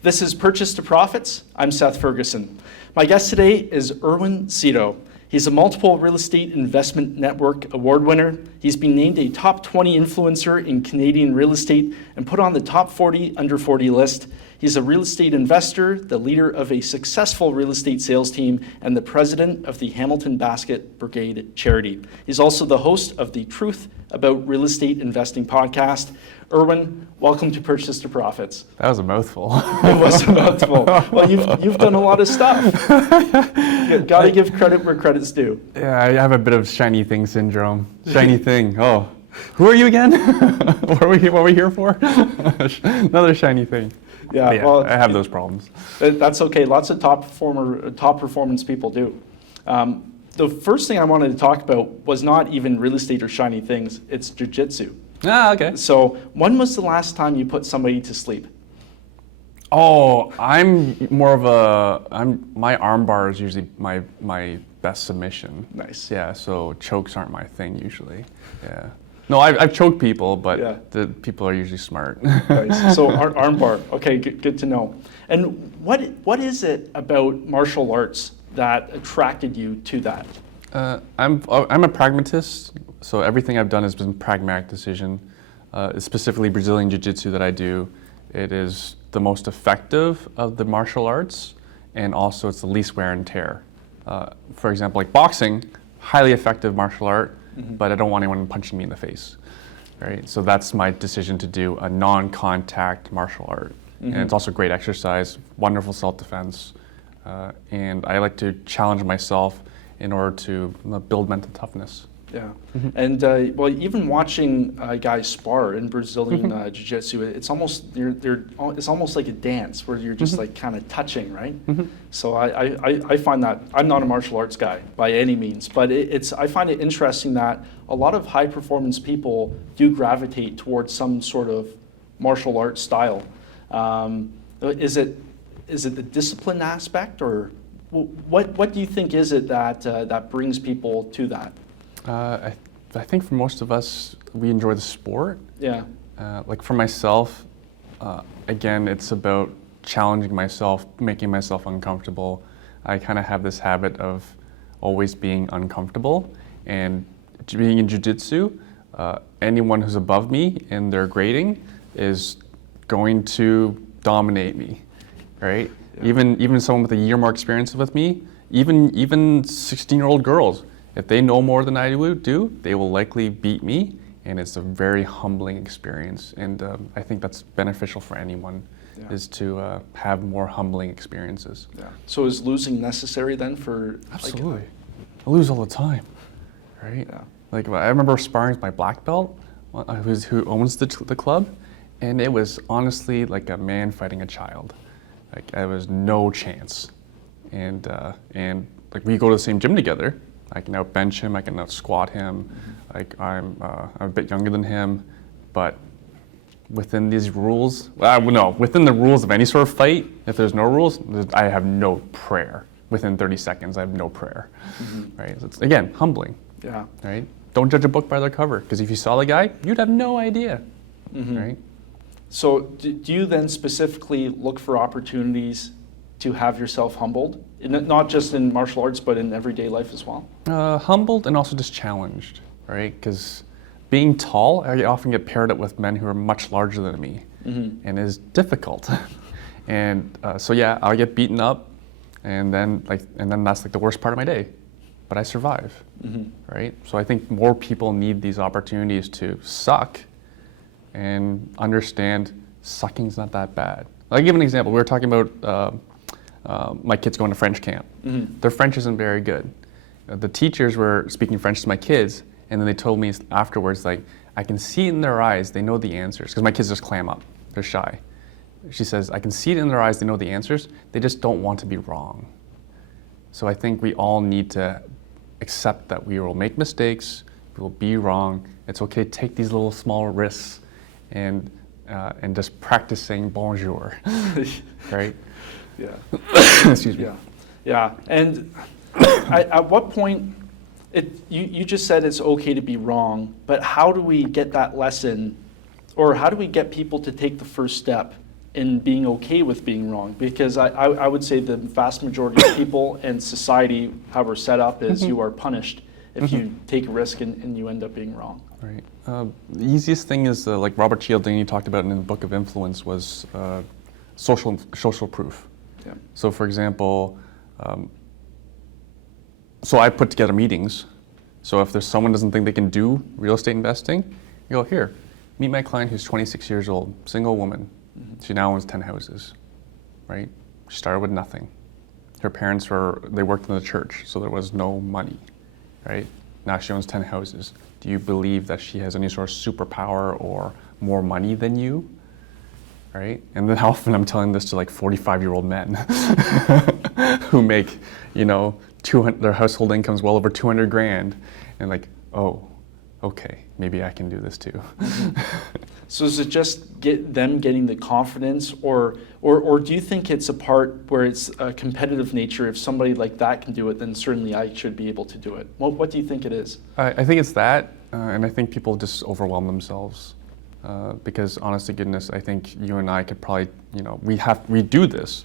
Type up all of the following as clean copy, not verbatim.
This is Purchase to Profits. I'm Seth Ferguson. My guest today is Erwin Szeto. He's a multiple real estate investment network award winner. He's been named a top 20 influencer in Canadian real estate and put on the top 40 under 40 list. He's a real estate investor, the leader of a successful real estate sales team, and the president of the Hamilton Basket Brigade charity. He's also the host of the Truth About Real Estate Investing podcast. Erwin, welcome to Purchase to Profits. That was a mouthful. It was a mouthful. Well, you've done a lot of stuff. You gotta give credit where credit's due. Yeah, I have a bit of shiny thing syndrome. Shiny thing. Oh, who are you again? What are we here for? Another shiny thing. Yeah, well, I have those problems. That's okay. Lots of top performance people do. The first thing I wanted to talk about was not even real estate or shiny things. It's jiu-jitsu. Ah, okay. So when was the last time you put somebody to sleep? Oh, I'm more of my arm bar is usually my best submission. Nice. Yeah, so chokes aren't my thing usually. Yeah. No, I've choked people, but the people are usually smart. Nice. So arm bar. Okay, good to know. And what is it about martial arts that attracted you to that? I'm a pragmatist, so everything I've done has been pragmatic decision. Specifically Brazilian Jiu-Jitsu that I do, it is the most effective of the martial arts, and also it's the least wear and tear. For example, like boxing, highly effective martial art, but I don't want anyone punching me in the face, right? So that's my decision to do a non-contact martial art. And it's also great exercise, wonderful self-defense, and I like to challenge myself in order to build mental toughness. Yeah, and well, even watching guys spar in Brazilian Jiu-Jitsu, it's almost it's almost like a dance where you're just like kind of touching, right? So I find that I'm not a martial arts guy by any means, but I find it interesting that a lot of high performance people do gravitate towards some sort of martial arts style. Is it the discipline aspect, or what do you think is it that brings people to that? I think for most of us, we enjoy the sport. Yeah. Like for myself, again, it's about challenging myself, making myself uncomfortable. I kind of have this habit of always being uncomfortable, and being in jiu-jitsu, anyone who's above me in their grading is going to dominate me, right? Yeah. Even someone with a year more experience with me, even 16-year-old girls, if they know more than I do, they will likely beat me, and it's a very humbling experience. And I think that's beneficial for anyone, is to have more humbling experiences. Yeah. So is losing necessary then for? Absolutely. I lose all the time, right? Yeah. Like I remember sparring with my black belt, who owns the club, and it was honestly like a man fighting a child. Like there was no chance, and like we go to the same gym together. I can out bench him, I can out squat him. Like I'm a bit younger than him, but within these rules, within the rules of any sort of fight, if there's no rules, I have no prayer. Within 30 seconds, I have no prayer, right? So it's, again, humbling, right? Don't judge a book by their cover, because if you saw the guy, you'd have no idea, right? So do you then specifically look for opportunities to have yourself humbled? Not just in martial arts, but in everyday life as well? Humbled and also just challenged, right? Because being tall, I often get paired up with men who are much larger than me, and is difficult. And so yeah, I'll get beaten up, and then that's like the worst part of my day, but I survive, right? So I think more people need these opportunities to suck and understand sucking's not that bad. I'll give an example. We were talking about my kids going to French camp. Their French isn't very good. The teachers were speaking French to my kids, and then they told me afterwards, like, I can see it in their eyes, they know the answers, because my kids just clam up, they're shy. She says, I can see it in their eyes, they know the answers, they just don't want to be wrong. So I think we all need to accept that we will make mistakes, we will be wrong, it's okay to take these little small risks, and just practice saying bonjour, right? Yeah. Excuse me. Yeah. And at what point, you just said it's okay to be wrong, but how do we get that lesson, or how do we get people to take the first step in being okay with being wrong? Because I would say the vast majority of people and society, how we're set up, is you are punished if you take a risk and you end up being wrong. Right. The easiest thing is like Robert Cialdini talked about in the Book of Influence was social proof. Yeah. So for example, so I put together meetings. So if there's someone doesn't think they can do real estate investing, you go, here, meet my client who's 26 years old, single woman. She now owns 10 houses, right? She started with nothing. Her parents they worked in the church, so there was no money, right? Now she owns 10 houses. Do you believe that she has any sort of superpower or more money than you, right? And then how often I'm telling this to like 45-year-old men who make, their household income's well over 200 grand, and like, oh, okay, maybe I can do this too. So is it just getting the confidence, or do you think it's a part where it's a competitive nature? If somebody like that can do it, then certainly I should be able to do it. What do you think it is? I think it's that, and I think people just overwhelm themselves. Because honest to goodness, I think you and I could probably, we do this.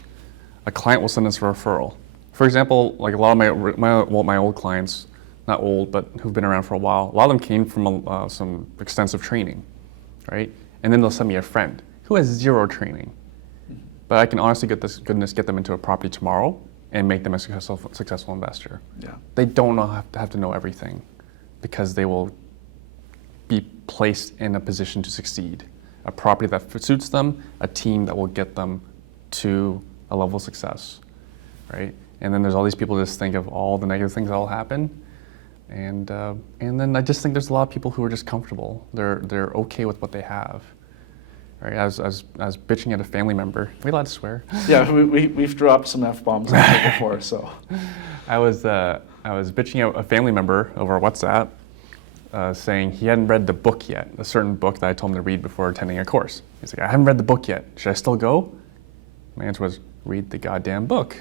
A client will send us a referral. For example, like a lot of my old clients, not old, but who've been around for a while, a lot of them came from some extensive training, right? And then they'll send me a friend who has zero training. But I can honestly get them into a property tomorrow and make them a successful investor. Yeah. They don't have to know everything, because they will be placed in a position to succeed. A property that suits them, a team that will get them to a level of success, right? And then there's all these people that just think of all the negative things that will happen. And then I just think there's a lot of people who are just comfortable. They're okay with what they have. Right? I was bitching at a family member. Are we allowed to swear? Yeah, we've dropped some F-bombs on here before, so. I was bitching at a family member over WhatsApp, saying he hadn't read the book yet, a certain book that I told him to read before attending a course. He's like, I haven't read the book yet. Should I still go? My answer was, read the goddamn book.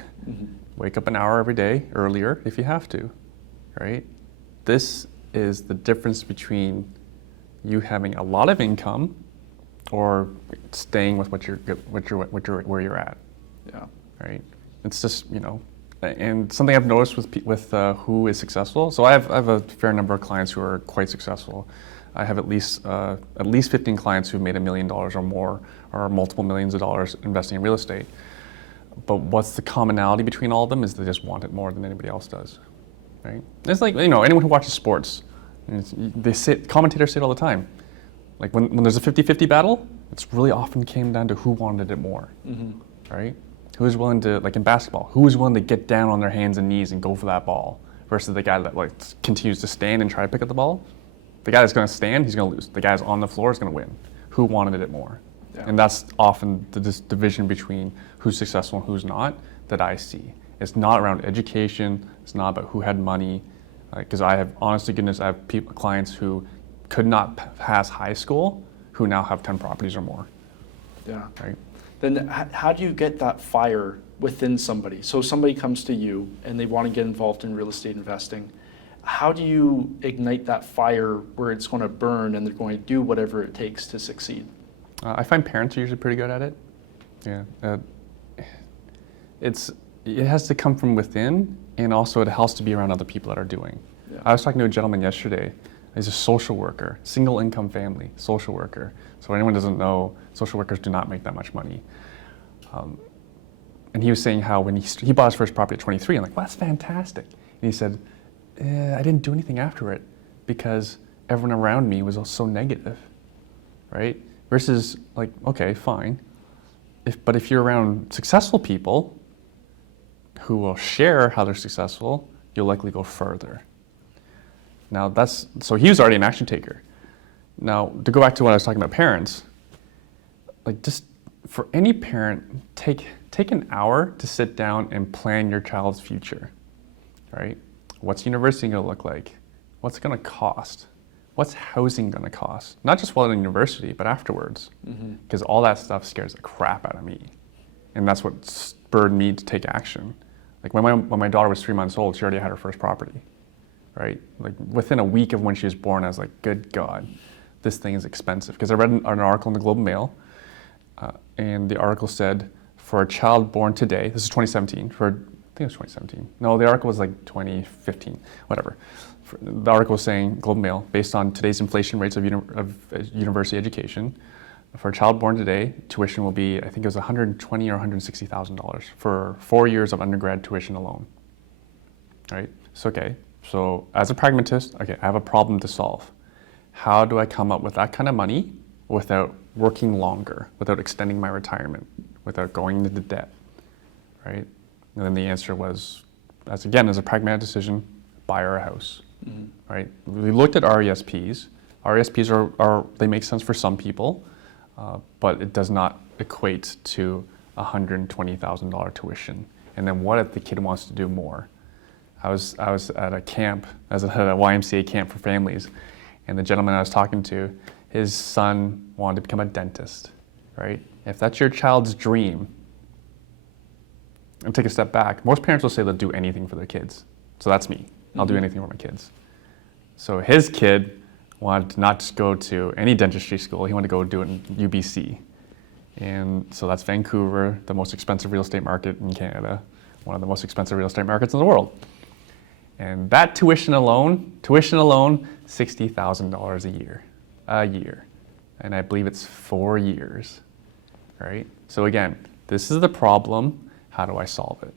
Wake up an hour every day earlier if you have to, right? This is the difference between you having a lot of income or staying with where you're at. Yeah. Right. It's just and something I've noticed with who is successful. So I have a fair number of clients who are quite successful. I have at least 15 clients who've made $1 million or more, or multiple millions of dollars investing in real estate. But what's the commonality between all of them is they just want it more than anybody else does, right? It's like, anyone who watches sports, commentators say it all the time. Like when there's a 50-50 battle, it's really often came down to who wanted it more, right? Who's willing to, like in basketball, who's willing to get down on their hands and knees and go for that ball versus the guy that like continues to stand and try to pick up the ball. The guy that's going to stand, he's going to lose. The guy that's on the floor is going to win. Who wanted it more? Yeah. And that's often this division between who's successful and who's not that I see. It's not around education. It's not about who had money. Because I have, honest to goodness, I have clients who could not pass high school who now have 10 properties or more. Yeah. Right. Then how do you get that fire within somebody? So somebody comes to you and they want to get involved in real estate investing. How do you ignite that fire where it's going to burn and they're going to do whatever it takes to succeed? I find parents are usually pretty good at it. Yeah. It has to come from within, and also it has to be around other people that are doing. Yeah. I was talking to a gentleman yesterday. He's a social worker, single income family, social worker. So anyone doesn't know, social workers do not make that much money. And he was saying how when he bought his first property at 23, I'm like, well, that's fantastic. And he said, I didn't do anything after it because everyone around me was so negative, right? Versus like, okay, fine. But if you're around successful people who will share how they're successful, you'll likely go further. Now so he was already an action taker. Now to go back to what I was talking about parents, like just for any parent, take an hour to sit down and plan your child's future, right? What's university gonna look like? What's it gonna cost? What's housing gonna cost? Not just while in university, but afterwards. Because all that stuff scares the crap out of me. And that's what spurred me to take action. Like when my daughter was 3 months old, she already had her first property, right? Like within a week of when she was born, I was like, good God, this thing is expensive. Because I read an article in the Globe and Mail. and the article said, for a child born today, this is 2017, I think it was 2017. No, the article was like 2015, whatever. The article was saying, Globe and Mail, based on today's inflation rates of university education, for a child born today, tuition will be, I think it was $120,000 or $160,000 for 4 years of undergrad tuition alone. Right? So, okay. So as a pragmatist, okay, I have a problem to solve. How do I come up with that kind of money without working longer, without extending my retirement, without going into debt, right? And then the answer was, as a pragmatic decision, buy her a house, right? We looked at RESPs. RESPs they make sense for some people, but it does not equate to $120,000 tuition. And then what if the kid wants to do more? I was at a camp, at a YMCA camp for families, and the gentleman I was talking to, his son wanted to become a dentist, right? If that's your child's dream, and take a step back, most parents will say they'll do anything for their kids. So that's me. I'll do anything for my kids. So his kid wanted to not just go to any dentistry school, he wanted to go do it in UBC. And so that's Vancouver, the most expensive real estate market in Canada, one of the most expensive real estate markets in the world. And that tuition alone, $60,000 a year. And I believe it's 4 years, right? So again, this is the problem, how do I solve it?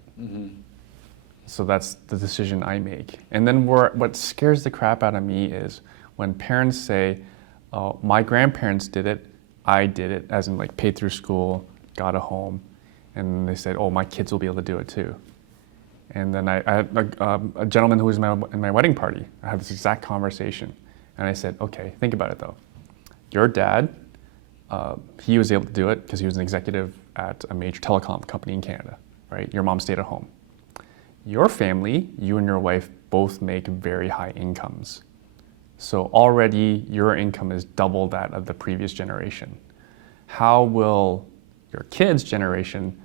So that's the decision I make. And then what scares the crap out of me is when parents say, oh, my grandparents did it, I did it, as in like paid through school, got a home, and they said, oh, my kids will be able to do it too. And then I had a gentleman who was in my wedding party. I had this exact conversation. And I said, okay, think about it though. Your dad, he was able to do it because he was an executive at a major telecom company in Canada, right? Your mom stayed at home. Your family, you and your wife both make very high incomes. So already your income is double that of the previous generation. How will your kids' generation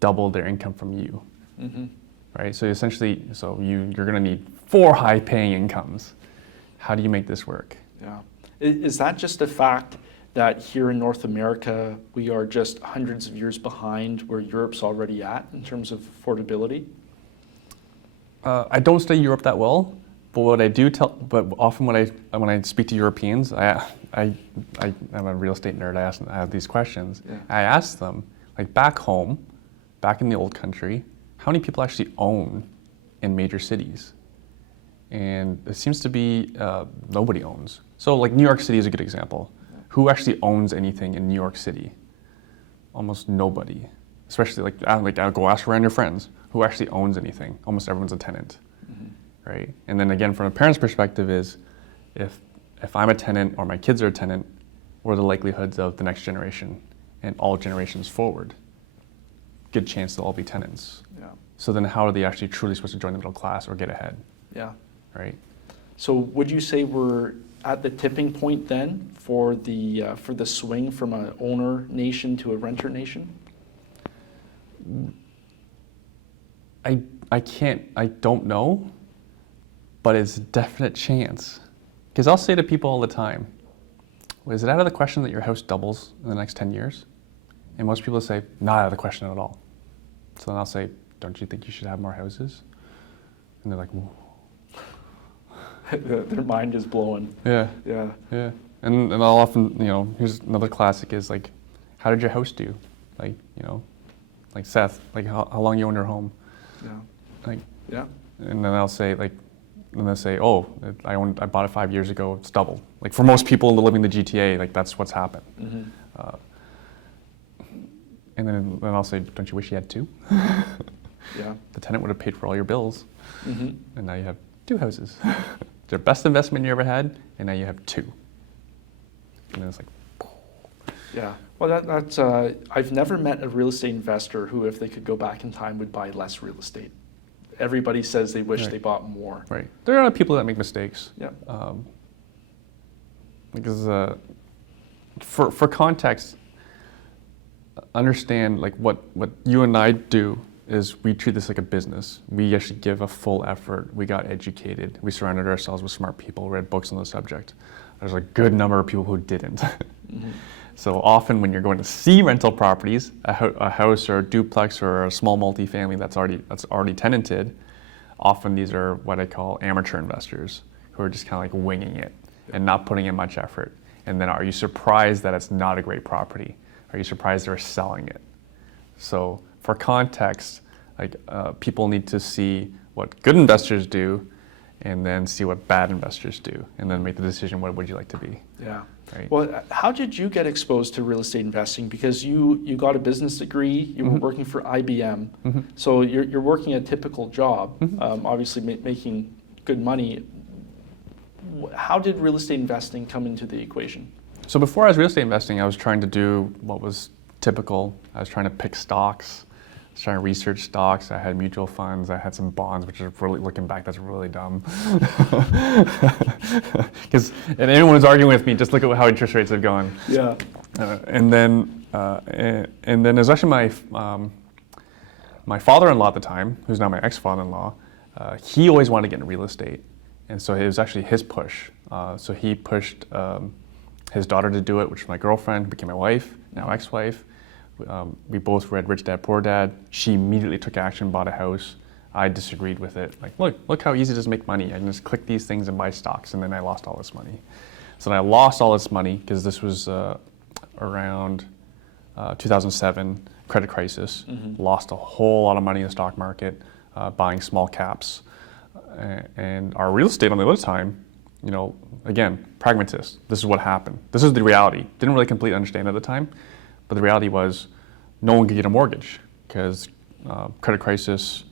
double their income from you? Right? So essentially, you're going to need 4 high-paying incomes. How do you make this work? Yeah. Is that just a fact that here in North America, we are just hundreds of years behind where Europe's already at in terms of affordability? I don't study Europe that well, but what I do but often when I speak to Europeans, I'm a real estate nerd. I have these questions. Yeah. I ask them, like back home, back in the old country, how many people actually own in major cities? And it seems to be nobody owns. So like New York City is a good example. Who actually owns anything in New York City? Almost nobody. Especially I'll go ask around your friends who actually owns anything. Almost everyone's a tenant, right? And then again, from a parent's perspective is, if I'm a tenant or my kids are a tenant, what are the likelihoods of the next generation and all generations forward? Good chance they'll all be tenants. Yeah. So then how are they actually truly supposed to join the middle class or get ahead? Yeah. Right? So would you say we're at the tipping point then for the swing from an owner nation to a renter nation? I don't know, but it's a definite chance. Because I'll say to people all the time, is it out of the question that your house doubles in the next 10 years? And most people say, not out of the question at all. So then I'll say, don't you think you should have more houses? And they're like, whoa. Their mind is blowing. Yeah. Yeah. Yeah. And I'll often, here's another classic is like, how did your house do? Like Seth, like how long you owned your home? Yeah. Like, yeah. And then I'll say and they'll say, oh, I bought it 5 years ago, it's double. Like for most people living in the GTA, like that's what's happened. And then I'll say, don't you wish you had 2? Yeah. The tenant would have paid for all your bills. And now you have 2 houses. It's your best investment you ever had, and now you have 2. And then it's like, yeah. Well, that's I've never met a real estate investor who, if they could go back in time, would buy less real estate. Everybody says they wish they bought more. Right. There are other people that make mistakes. Yeah. Because for context, understand like what you and I do is we treat this like a business. We actually give a full effort. We got educated. We surrounded ourselves with smart people, read books on the subject. There's a good number of people who didn't. So often when you're going to see rental properties, a house or a duplex or a small multifamily that's already tenanted, often these are what I call amateur investors who are just kind of like winging it and not putting in much effort. And then are you surprised that it's not a great property? Are you surprised they're selling it? So for context, like people need to see what good investors do and then see what bad investors do and then make the decision, what would you like to be? Yeah. Right. Well, how did you get exposed to real estate investing? Because you got a business degree, you were working for IBM, so you're working a typical job, obviously making good money. How did real estate investing come into the equation? So before I was real estate investing, I was trying to do what was typical. I was trying to pick stocks. I was trying to research stocks. I had mutual funds. I had some bonds, which is really, looking back, that's really dumb. Because and anyone who's arguing with me, just look at how interest rates have gone. Yeah. And then it was actually my father-in-law at the time, who's now my ex-father-in-law. He always wanted to get into real estate, and so it was actually his push. So he pushed his daughter to do it, which was my girlfriend, who became my wife, now ex-wife. We both read Rich Dad, Poor Dad. She immediately took action, bought a house. I disagreed with it. Like, look how easy it is to make money. I can just click these things and buy stocks, and then I lost all this money. So then I lost all this money because this was around 2007, credit crisis. Lost a whole lot of money in the stock market, buying small caps. And our real estate on the other time, you know, again, pragmatist. This is what happened. This is the reality. Didn't really completely understand at the time, but the reality was no one could get a mortgage because credit crisis,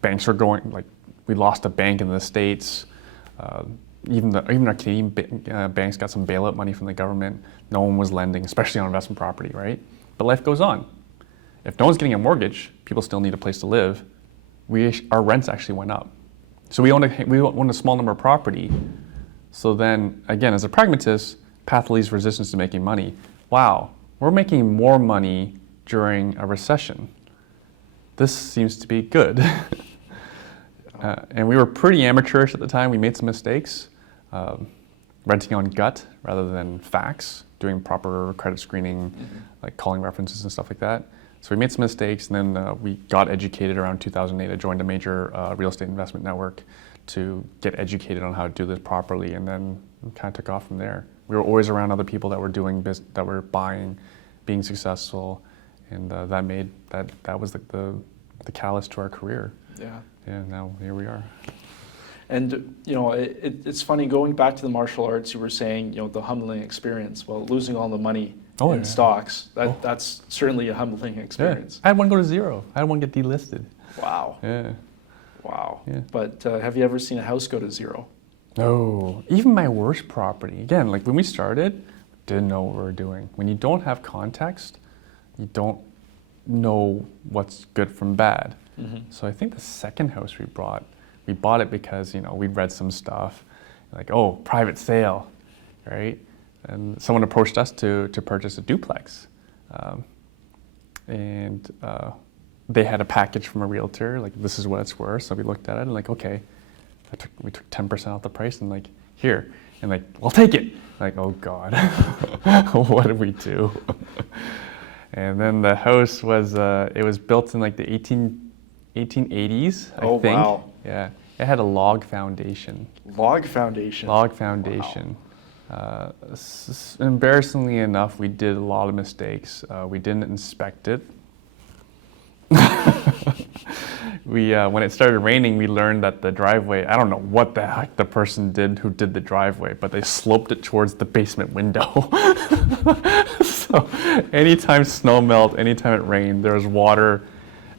banks are going, like we lost a bank in the States. Even our Canadian banks got some bailout money from the government. No one was lending, especially on investment property, right? But life goes on. If no one's getting a mortgage, people still need a place to live. Our rents actually went up. So we owned a small number of property. So then, again, as a pragmatist, path of least resistance to making money. Wow, we're making more money during a recession. This seems to be good. And we were pretty amateurish at the time. We made some mistakes, renting on gut rather than facts, doing proper credit screening, like calling references and stuff like that. So we made some mistakes, and then we got educated around 2008. I joined a major real estate investment network to get educated on how to do this properly, and then kind of took off from there. We were always around other people that were doing business, that were buying, being successful, and that was the catalyst to our career. Yeah. Yeah. Now here we are. And you know, it's funny going back to the martial arts. You were saying, you know, the humbling experience. Well, losing all the money in stocks, that's certainly a humbling experience. Yeah. I had one go to zero. I had one get delisted. Wow. Yeah. Wow. Yeah. But have you ever seen a house go to zero? No. Even my worst property. Again, like when we started, didn't know what we were doing. When you don't have context, you don't know what's good from bad. So I think the second house we bought it because, you know, we'd read some stuff, like, oh, private sale, right? And someone approached us to purchase a duplex. And they had a package from a realtor, like, this is what it's worth. So we looked at it and like, okay, we took 10% off the price and like, here. And like, I'll take it. Like, oh God, what did we do? And then the house was, it was built in like the 1880s, I think. Wow. Yeah, it had a log foundation. Log foundation? Log foundation. Wow. Embarrassingly enough, we did a lot of mistakes. We didn't inspect it. When it started raining, we learned that the driveway, I don't know what the heck the person did who did the driveway, but they sloped it towards the basement window. So anytime snow melt, anytime it rained, there was water.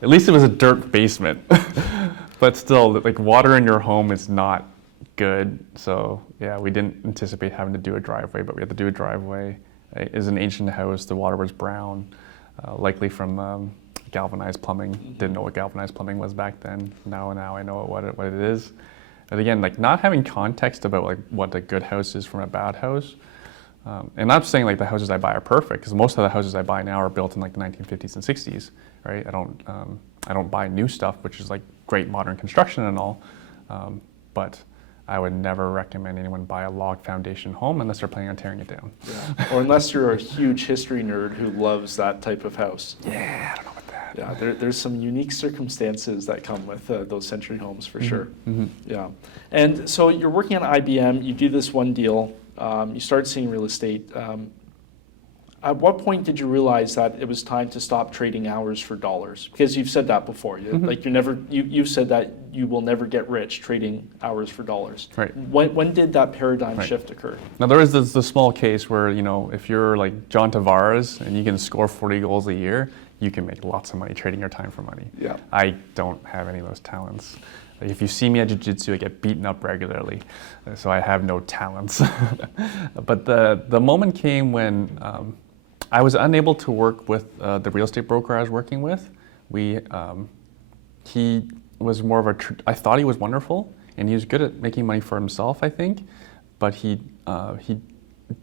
At least it was a dirt basement. But still, like, water in your home is not good. So yeah, we didn't anticipate having to do a driveway, but we had to do a driveway. It is an ancient house. The water was brown, likely from galvanized plumbing. Didn't know what galvanized plumbing was back then. Now I know what it is. But again, like, not having context about like what a good house is from a bad house. And not saying like the houses I buy are perfect, because most of the houses I buy now are built in like the 1950s and 60s, right? I don't buy new stuff, which is like great modern construction and all, but I would never recommend anyone buy a log foundation home unless they're planning on tearing it down. Yeah. Or unless you're a huge history nerd who loves that type of house. Yeah, I don't know about that. Yeah, there's some unique circumstances that come with those century homes for sure. Mm-hmm. Yeah. And so you're working at IBM, you do this one deal, you start seeing real estate. At what point did you realize that it was time to stop trading hours for dollars? Because you've said that before. Like you've said that you will never get rich trading hours for dollars. Right. When did that paradigm shift occur? Now there is the small case where, if you're like John Tavares and you can score 40 goals a year, you can make lots of money trading your time for money. Yeah. I don't have any of those talents. Like if you see me at jiu-jitsu, I get beaten up regularly, so I have no talents. But the moment came when I was unable to work with the real estate broker I was working with. He was more of I thought he was wonderful, and he was good at making money for himself, I think, but he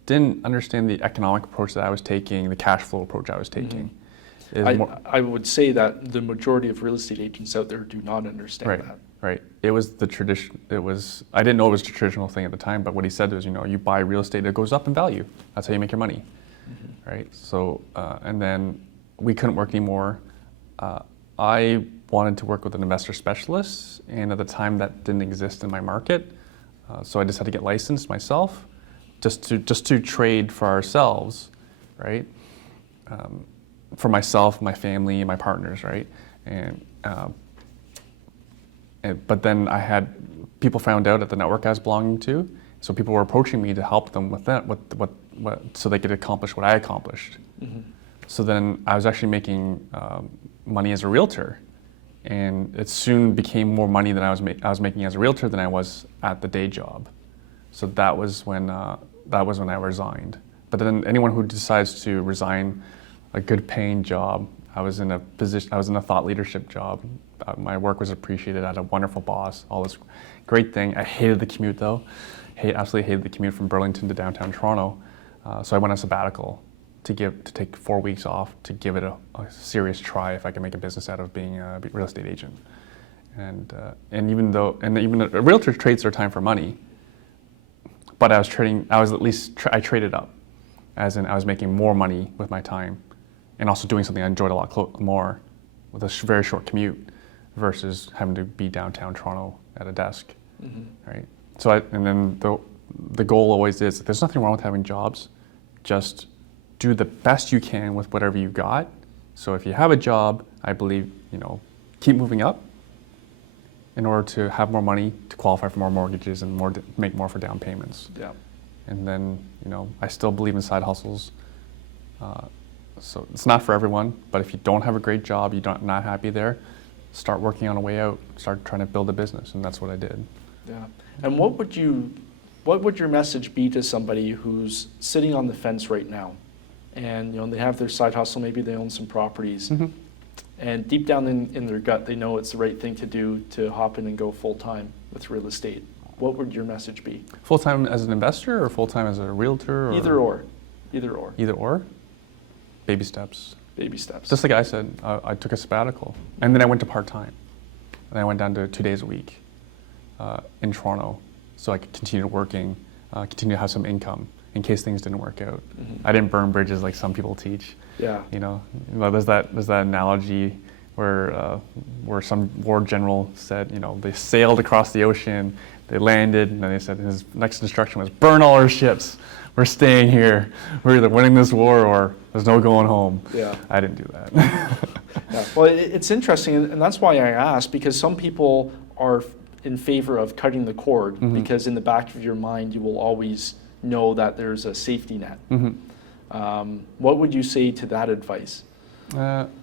didn't understand the economic approach that I was taking, the cash flow approach I was taking. I would say that the majority of real estate agents out there do not understand that. Right. It was the tradition. I didn't know it was the traditional thing at the time, but what he said was, you buy real estate, it goes up in value. That's how you make your money. Right. So, and then we couldn't work anymore. I wanted to work with an investor specialist, and at the time that didn't exist in my market. So I just had to get licensed myself, just to trade for ourselves, right? For myself, my family, and my partners, right? But then I had people found out at the network I was belonging to, so people were approaching me to help them with that, so they could accomplish what I accomplished. So then I was actually making money as a realtor, and it soon became more money than I was making as a realtor than I was at the day job. So that was when I resigned. But then anyone who decides to resign a good paying job, I was in a thought leadership job. My work was appreciated. I had a wonderful boss, all this great thing. I hated the commute though. Absolutely hated the commute from Burlington to downtown Toronto. So I went on sabbatical to take 4 weeks off to give it a serious try if I could make a business out of being a real estate agent. And even a realtor trades their time for money, but I traded up, as in I was making more money with my time, and also doing something I enjoyed a lot more with a very short commute versus having to be downtown Toronto at a desk, right? So the goal always is, there's nothing wrong with having jobs, just do the best you can with whatever you got. So if you have a job, I believe, keep moving up in order to have more money to qualify for more mortgages and make more for down payments. Yeah. And then, I still believe in side hustles. So it's not for everyone, but if you don't have a great job, you're not happy there, start working on a way out, start trying to build a business, and that's what I did. Yeah. And what would your message be to somebody who's sitting on the fence right now, and they have their side hustle, maybe they own some properties, and deep down in their gut they know it's the right thing to do to hop in and go full time with real estate? What would your message be? Full time as an investor or full time as a realtor? Either or. Either or? Baby steps. Baby steps. Just like I said, I took a sabbatical, and then I went to part-time. And I went down to 2 days a week in Toronto, so I could continue working, continue to have some income in case things didn't work out. I didn't burn bridges like some people teach. Yeah. There's that analogy where some war general said, they sailed across the ocean, they landed, and then they said his next instruction was, burn all our ships. We're staying here. We're either winning this war or there's no going home. Yeah. I didn't do that. Yeah. Well, it's interesting, and that's why I asked, because some people are in favor of cutting the cord, because in the back of your mind you will always know that there's a safety net. What would you say to that advice?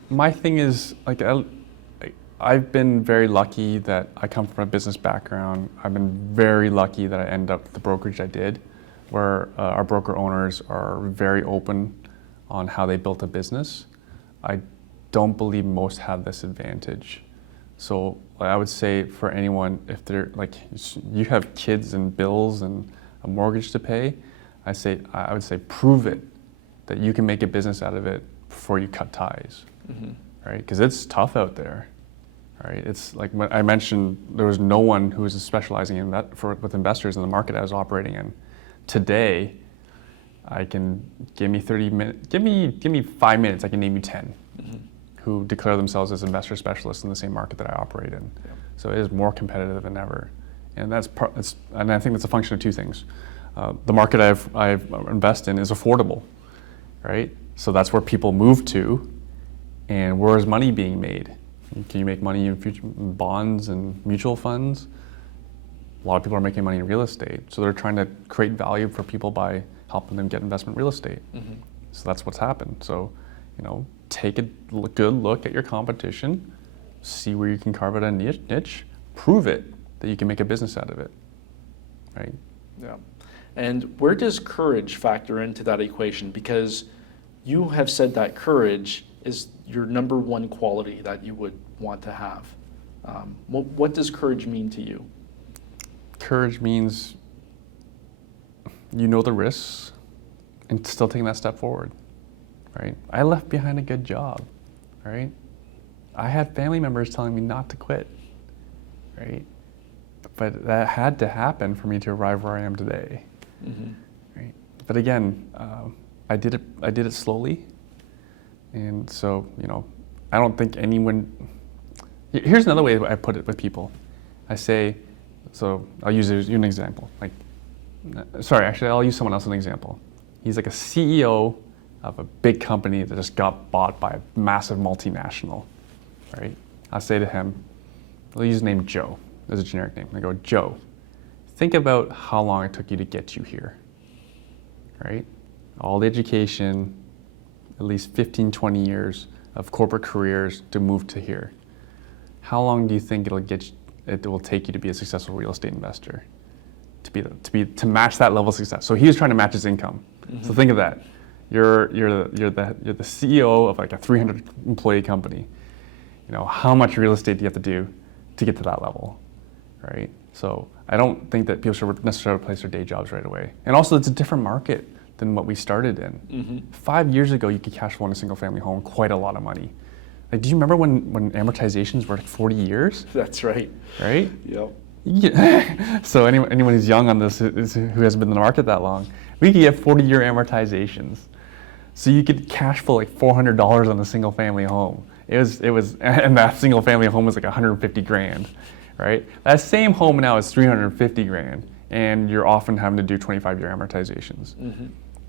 My thing is, I've been very lucky that I come from a business background. I've been very lucky that I ended up with the brokerage I did, where our broker owners are very open on how they built a business. I don't believe most have this advantage. So I would say for anyone, if they're you have kids and bills and a mortgage to pay, I would say prove it that you can make a business out of it before you cut ties, right? Because it's tough out there. right? It's like when I mentioned, there was no one who was specializing in with investors in the market I was operating in. Today, I can give me 30 minutes, give me 5 minutes, I can name you 10 who declare themselves as investor specialists in the same market that I operate in. Yeah. So it is more competitive than ever, and and I think that's a function of two things. The market I've invest in is affordable, right? So that's where people move to, and where is money being made? Can you make money in bonds and mutual funds? A lot of people are making money in real estate, so they're trying to create value for people by helping them get investment real estate. So that's what's happened. So, take a good look at your competition, see where you can carve out a niche, prove it that you can make a business out of it, right? Yeah. And where does courage factor into that equation? Because you have said that courage is your number one quality that you would want to have. What does courage mean to you? Courage means you know the risks and still taking that step forward, right? I left behind a good job, right? I had family members telling me not to quit, right? But that had to happen for me to arrive where I am today, right? But again, I did it slowly, and so I don't think anyone. Here's another way I put it with people. I say, so I'll use you an example. I'll use someone else as an example. He's like a CEO of a big company that just got bought by a massive multinational, right? I'll say to him, I'll use the name Joe as a generic name. I go, Joe, think about how long it took you to get you here, right? All the education, at least 15, 20 years of corporate careers to move to here. How long do you think it will take you to be a successful real estate investor? To match that level of success. So he was trying to match his income. So think of that. You're the CEO of like a 300 employee company. How much real estate do you have to do to get to that level, right? So I don't think that people should necessarily replace their day jobs right away. And also, it's a different market than what we started in. 5 years ago, you could cash flow in a single family home quite a lot of money. Like, do you remember when amortizations were like 40 years? That's right. Right? Yep. Yeah. So anyone who's young on this, who hasn't been in the market that long, we could get 40-year amortizations. So you could cash flow like $400 on a single family home. It was, and that single family home was like 150 grand, right? That same home now is 350 grand, and you're often having to do 25-year amortizations.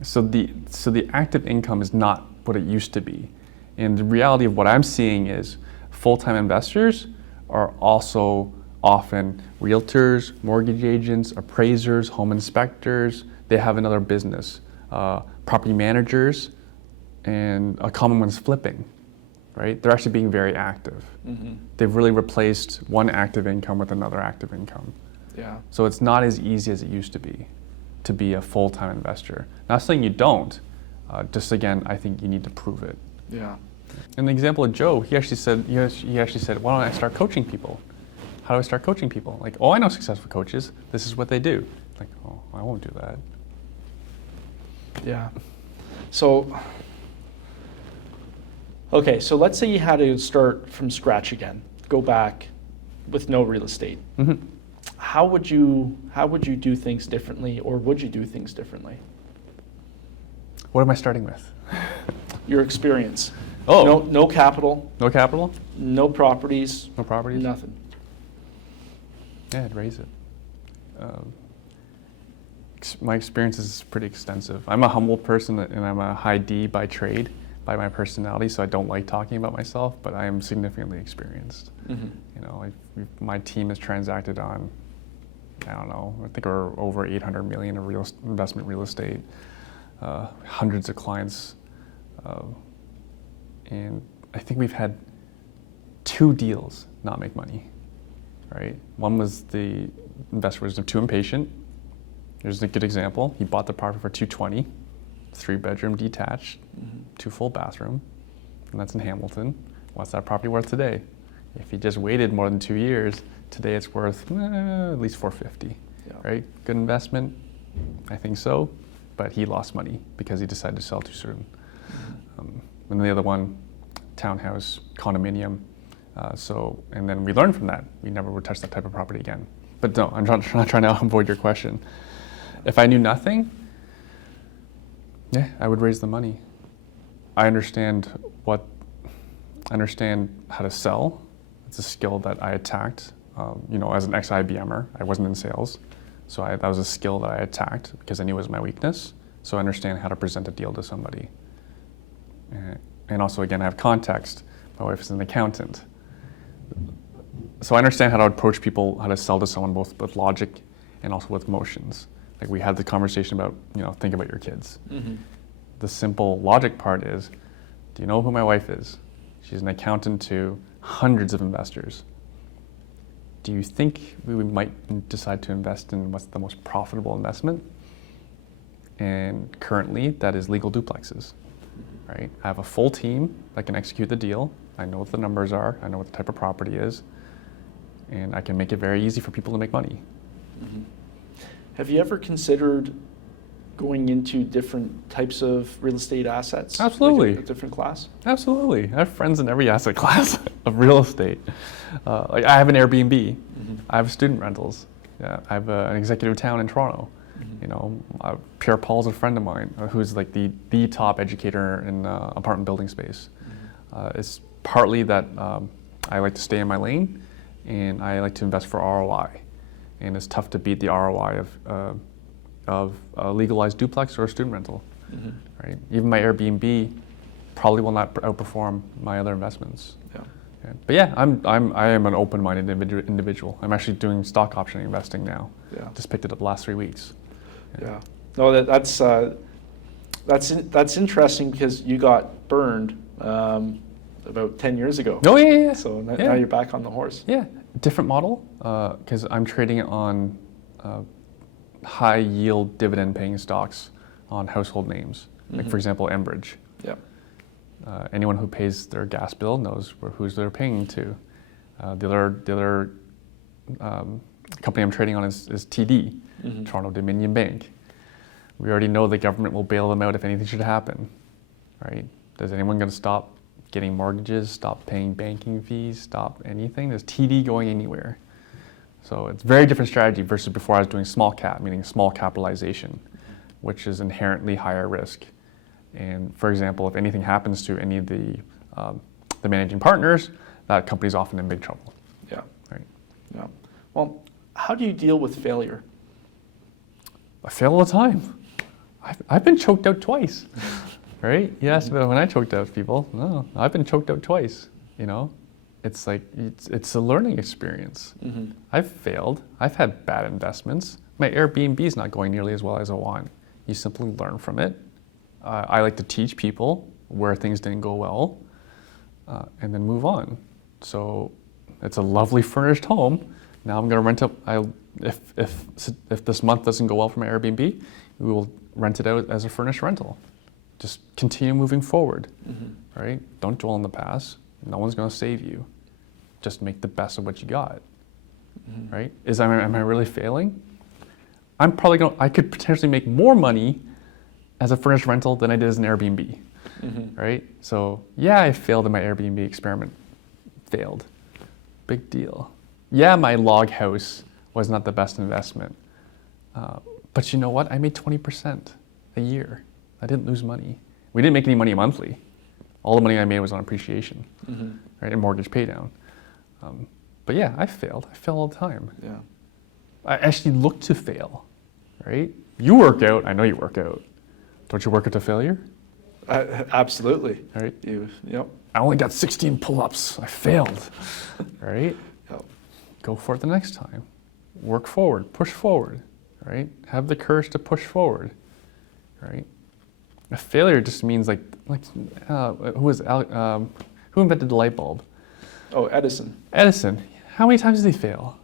So the active income is not what it used to be. And the reality of what I'm seeing is full-time investors are also often realtors, mortgage agents, appraisers, home inspectors. They have another business, property managers, and a common one's flipping, right? They're actually being very active. They've really replaced one active income with another active income. Yeah. So it's not as easy as it used to be a full-time investor. Not saying you don't, just again, I think you need to prove it. Yeah. In the example of Joe, he actually said, why don't I start coaching people? How do I start coaching people? Like, I know successful coaches. This is what they do. Like, I won't do that. Yeah. So, okay, so let's say you had to start from scratch again, go back with no real estate. How would you do things differently, or would you do things differently? What am I starting with? Your experience. Oh. No capital. No capital? No properties. No properties? Nothing. Yeah, I'd raise it. My experience is pretty extensive. I'm a humble person, and I'm a high D by trade, by my personality, so I don't like talking about myself, but I am significantly experienced. My team has transacted on, I think we're over 800 million of investment real estate, hundreds of clients, and I think we've had 2 deals not make money, right? One was the investor was too impatient. Here's a good example. He bought the property for $220, 3-bedroom detached, 2 full bathroom, and that's in Hamilton. What's that property worth today? If he just waited more than 2 years, today it's worth at least $450, right? Good investment, I think so, but he lost money because he decided to sell too soon. And the other one, townhouse, condominium, And then we learned from that. We never would touch that type of property again. But no, I'm not trying to avoid your question. If I knew nothing, yeah, I would raise the money. I understand how to sell. It's a skill that I attacked. As an ex-IBMer, I wasn't in sales. So that was a skill that I attacked because I knew it was my weakness. So I understand how to present a deal to somebody. And also, again, I have context. My wife is an accountant. So I understand how to approach people, how to sell to someone both with logic and also with emotions. Like we had the conversation about, think about your kids. Mm-hmm. The simple logic part is, do you know who my wife is? She's an accountant to hundreds of investors. Do you think we might decide to invest in what's the most profitable investment? And currently, that is legal duplexes, right? I have a full team that can execute the deal. I know what the numbers are. I know what the type of property is. And I can make it very easy for people to make money. Mm-hmm. Have you ever considered going into different types of real estate assets? Absolutely. Like a different class? Absolutely. I have friends in every asset class of real estate. I have an Airbnb. Mm-hmm. I have student rentals. Yeah, I have an executive town in Toronto. Mm-hmm. Pierre Paul's a friend of mine who's like the top educator in apartment building space. Mm-hmm. It's partly that I like to stay in my lane and I like to invest for ROI. And it's tough to beat the ROI of a legalized duplex or a student rental, mm-hmm. right? Even my Airbnb probably will not outperform my other investments. Yeah. Yeah. But yeah, I am an open-minded individual. I'm actually doing stock option investing now. Yeah. Just picked it up the last 3 weeks. Yeah. No, that's interesting because you got burned about 10 years ago. Oh yeah. So now you're back on the horse. Yeah, different model because I'm trading it on high yield dividend paying stocks on household names. Mm-hmm. Like for example, Enbridge. Yeah. Anyone who pays their gas bill knows who's they're paying to. The other company I'm trading on is TD, mm-hmm. Toronto Dominion Bank. We already know the government will bail them out if anything should happen, right? Is anyone going to stop getting mortgages, stop paying banking fees, stop anything? Is TD going anywhere? So it's a very different strategy versus before I was doing small cap, meaning small capitalization, which is inherently higher risk. And for example, if anything happens to any of the managing partners, that company's often in big trouble. Yeah. Right. Yeah. Well, how do you deal with failure? I fail all the time. I've been choked out twice. Right? You asked about when I choked out people. No, I've been choked out twice. It's like it's a learning experience. Mm-hmm. I've failed. I've had bad investments. My Airbnb is not going nearly as well as I want. You simply learn from it. I like to teach people where things didn't go well, and then move on. So it's a lovely furnished home. Now I'm going to rent up. If this month doesn't go well for my Airbnb, we will rent it out as a furnished rental. Just continue moving forward, mm-hmm. right? Don't dwell on the past. No one's going to save you. Just make the best of what you got, mm-hmm. right? Am I really failing? I could potentially make more money as a furnished rental than I did as an Airbnb, mm-hmm. right? So yeah, I failed in my Airbnb experiment. Failed. Big deal. Yeah, my log house was not the best investment. But you know what? I made 20% a year. I didn't lose money. We didn't make any money monthly. All the money I made was on appreciation, mm-hmm. right, and mortgage pay down. But yeah, I failed. I fail all the time. Yeah. I actually look to fail, right? You work out. I know you work out. Don't you work out to failure? Absolutely. Right? Yep. I only got 16 pull-ups. I failed, right? Yep. Go for it the next time. Work forward. Push forward, right? Have the courage to push forward, right? A failure just means who invented the light bulb? Oh, Edison. Edison. How many times did he fail?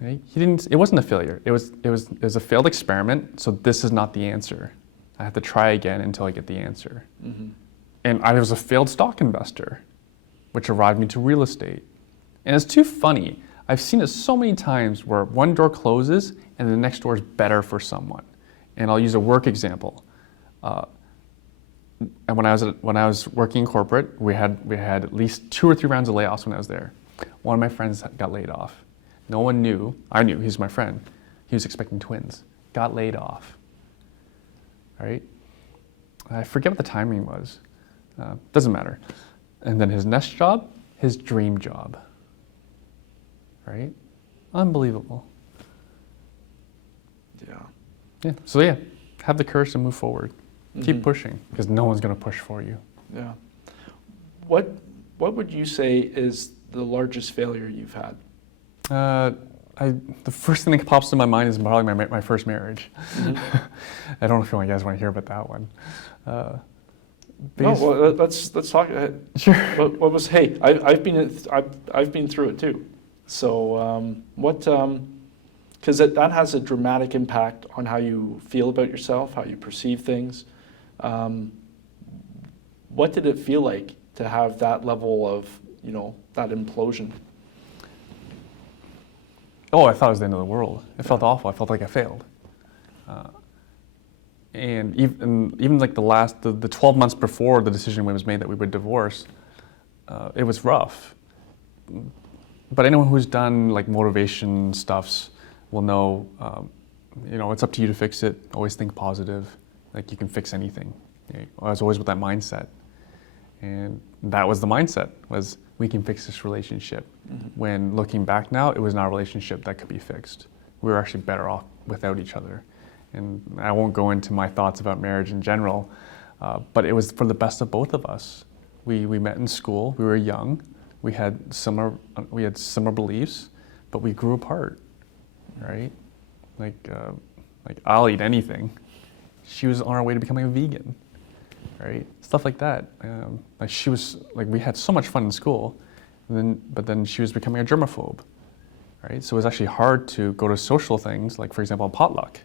Right? It wasn't a failure. It was a failed experiment. So this is not the answer. I have to try again until I get the answer. Mm-hmm. And I was a failed stock investor, which arrived me to real estate. And it's too funny. I've seen it so many times where one door closes and the next door is better for someone. And I'll use a work example. and when I was working in corporate, we had at least 2 or 3 rounds of layoffs when I was there. One of my friends got laid off. No one knew. I knew. He's my friend. He was expecting twins. Got laid off. Right? I forget what the timing was. Doesn't matter. And then his next job, his dream job. Right? Unbelievable. Yeah. Yeah. So yeah, have the courage to move forward. Keep pushing, because no one's going to push for you. Yeah. What would you say is the largest failure you've had? The first thing that pops to my mind is probably my first marriage. I don't know if you guys want to hear about that one. No, well, let's talk. Sure. What was? Hey, I've been through it too. So because that has a dramatic impact on how you feel about yourself, how you perceive things. What did it feel like to have that level of, that implosion? Oh, I thought it was the end of the world. It felt awful. I felt like I failed. And even like the 12 months before the decision was made that we would divorce, it was rough. But anyone who's done like motivation stuffs will know, it's up to you to fix it. Always think positive. Like you can fix anything. I was always with that mindset. And that was the mindset, was we can fix this relationship. When looking back now, it was not a relationship that could be fixed. We were actually better off without each other. And I won't go into my thoughts about marriage in general, but it was for the best of both of us. We met in school, we were young, we had similar beliefs, but we grew apart, right? Like I'll eat anything. She was on her way to becoming a vegan, right? Stuff like that. We had so much fun in school, but then she was becoming a germaphobe, right? So it was actually hard to go to social things, like for example, a potluck.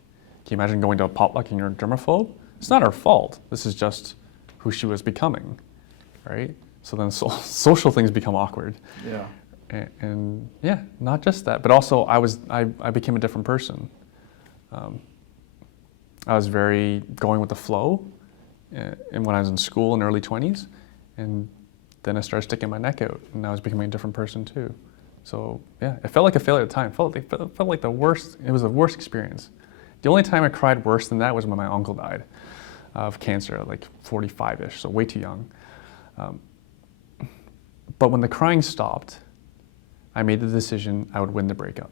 Can you imagine going to a potluck and you're a germaphobe? It's not her fault. This is just who she was becoming, right? So then social things become awkward. Yeah. And yeah, not just that, but also I became a different person. I was very going with the flow, and when I was in school in early 20s, and then I started sticking my neck out, and I was becoming a different person too. So yeah, it felt like a failure at the time. It felt like the worst. It was the worst experience. The only time I cried worse than that was when my uncle died of cancer at like 45-ish, so way too young. But when the crying stopped, I made the decision I would win the breakup.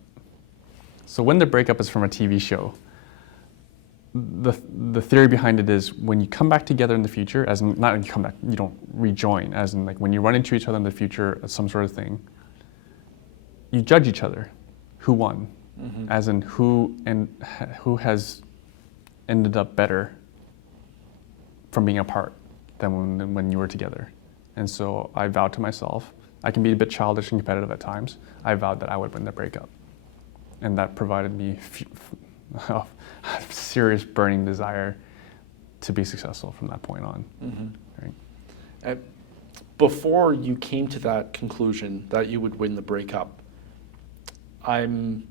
So Win the Breakup is from a TV show. The theory behind it is when you come back together in the future, as in, not when you come back, you don't rejoin, as in like when you run into each other in the future, some sort of thing, you judge each other, who won, as in who has ended up better from being apart than when you were together. And so I vowed to myself, I can be a bit childish and competitive at times, I vowed that I would win the breakup. And that provided me a serious burning desire to be successful from that point on. Right? Before you came to that conclusion that you would win the breakup, I'm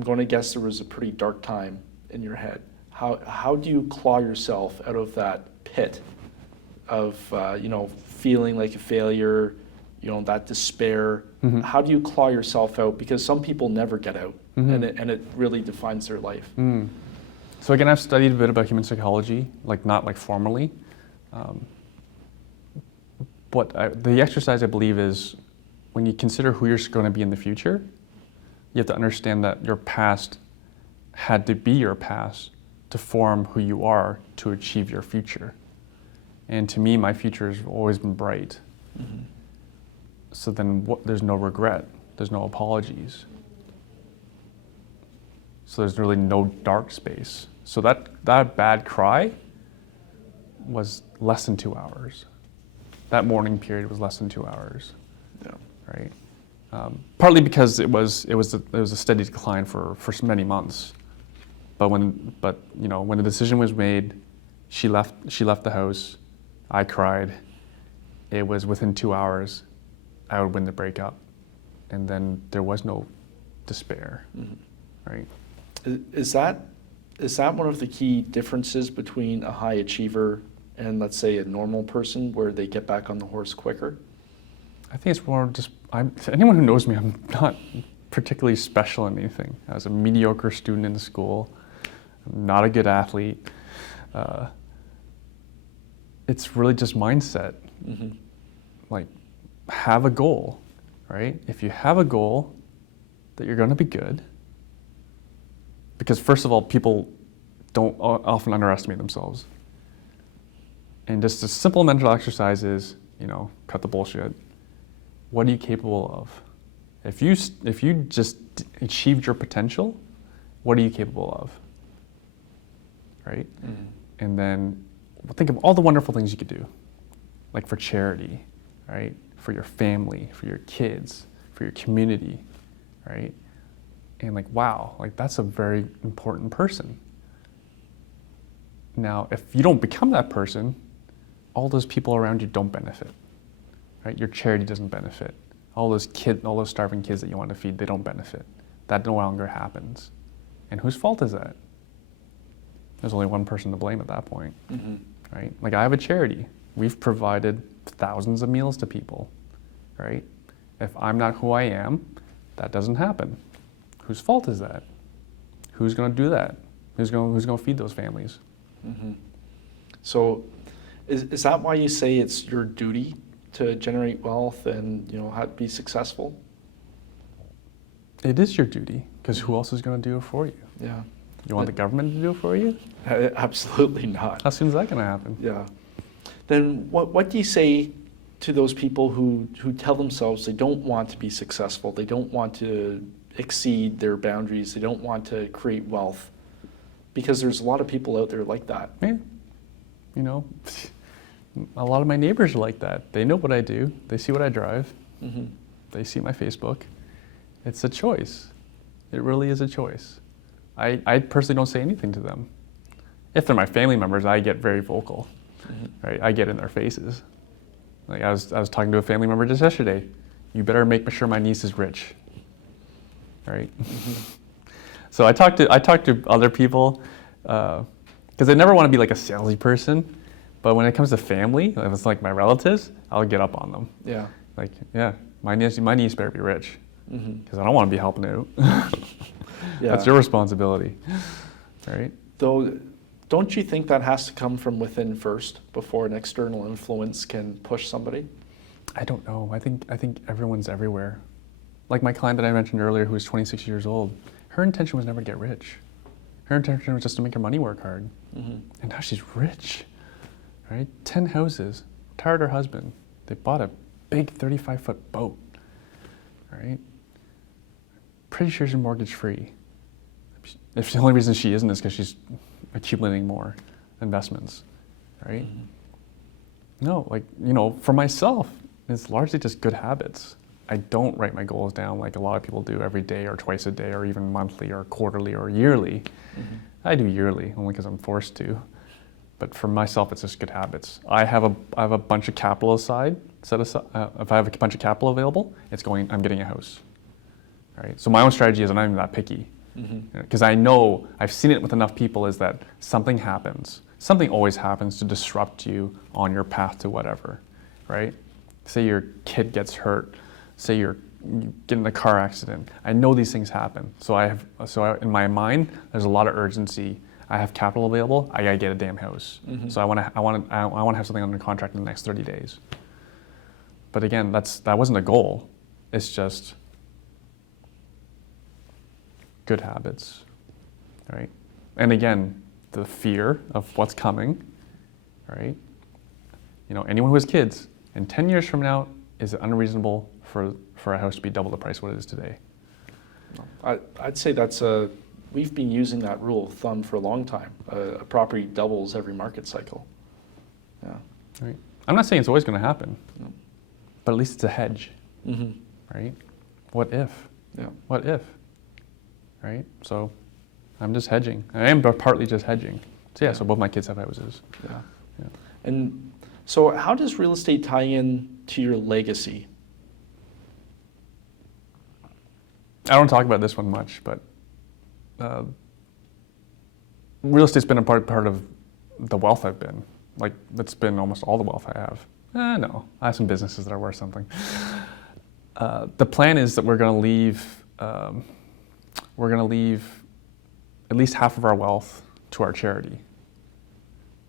going to guess there was a pretty dark time in your head. How do you claw yourself out of that pit of feeling like a failure, that despair? How do you claw yourself out? Because some people never get out, and it really defines their life. So again, I've studied a bit about human psychology, not like formally. But the exercise I believe is when you consider who you're going to be in the future, you have to understand that your past had to be your past to form who you are to achieve your future. And to me, my future has always been bright. So then there's no regret, there's no apologies. So there's really no dark space. So that bad cry was less than 2 hours. That mourning period was less than 2 hours. Yeah. Right? Partly because it was a steady decline for many months. But when the decision was made, she left the house, I cried. It was within 2 hours, I would win the breakup. And then there was no despair. Right? Is that one of the key differences between a high achiever and let's say a normal person where they get back on the horse quicker? I think it's more just, anyone who knows me, I'm not particularly special in anything. I was a mediocre student in school. I'm not a good athlete. It's really just mindset. Like, have a goal, right? If you have a goal that you're going to be good, because first of all, people don't often underestimate themselves. And just a simple mental exercise is, cut the bullshit. What are you capable of? If you just achieved your potential, what are you capable of? Right? And then think of all the wonderful things you could do, like for charity, right? For your family, for your kids, for your community, right? And like, wow, like that's a very important person. Now, if you don't become that person, all those people around you don't benefit, right? Your charity doesn't benefit. All those starving kids that you want to feed, they don't benefit. That no longer happens. And whose fault is that? There's only one person to blame at that point, right? Like I have a charity. We've provided thousands of meals to people, right? If I'm not who I am, that doesn't happen. Whose fault is that? Who's going to do that? Who's going to feed those families? So is that why you say it's your duty to generate wealth and be successful? It is your duty, because who else is going to do it for you? Yeah. You want the government to do it for you? Absolutely not. How soon is that going to happen? Yeah. Then what do you say to those people who tell themselves they don't want to be successful, they don't want to exceed their boundaries, they don't want to create wealth? Because there's a lot of people out there like that. Yeah. A lot of my neighbors are like that. They know what I do. They see what I drive. They see my Facebook. It's a choice. It really is a choice. I personally don't say anything to them. If they're my family members, I get very vocal. Right? I get in their faces. Like I was talking to a family member just yesterday. You better make sure my niece is rich. Right? So I talk to other people because I never want to be like a salesy person. But when it comes to family, if it's like my relatives, I'll get up on them. Yeah. Like, yeah, my niece better be rich, because I don't want to be helping out. Yeah. That's your responsibility, right? Though, don't you think that has to come from within first before an external influence can push somebody? I don't know. I think everyone's everywhere. Like my client that I mentioned earlier, who was 26 years old, her intention was never to get rich. Her intention was just to make her money work hard. And now she's rich. Right? 10 houses, retired her husband. They bought a big 35-foot boat, right? Pretty sure she's mortgage free. If the only reason she isn't is because she's accumulating more investments, right? No, for myself, it's largely just good habits. I don't write my goals down like a lot of people do every day or twice a day or even monthly or quarterly or yearly. I do yearly only because I'm forced to. But for myself, it's just good habits. I have a bunch of capital set aside. If I have a bunch of capital available, I'm getting a house, right? So my own strategy is I'm not even that picky, because I know I've seen it with enough people. Is that something happens? Something always happens to disrupt you on your path to whatever, right? Say your kid gets hurt. Say you get in a car accident. I know these things happen. So in my mind, there's a lot of urgency. I have capital available. I gotta get a damn house. So I want to have something under contract in the next 30 days. But again, that wasn't a goal. It's just good habits, right? And again, the fear of what's coming, right? Anyone who has kids, in 10 years from now, is it unreasonable for a house to be double the price what it is today? I'd say we've been using that rule of thumb for a long time. A property doubles every market cycle. Yeah. Right. I'm not saying it's always going to happen, but at least it's a hedge, right? What if? Yeah. What if? Right? So I'm just hedging. I am partly just hedging. So yeah, so both my kids have houses. Yeah. Yeah. And so how does real estate tie in to your legacy? I don't talk about this one much, but real estate's been a part of the wealth I've been. like that's been almost all the wealth I have. No, I have some businesses that are worth something. The plan is that we're going to leave at least half of our wealth to our charity,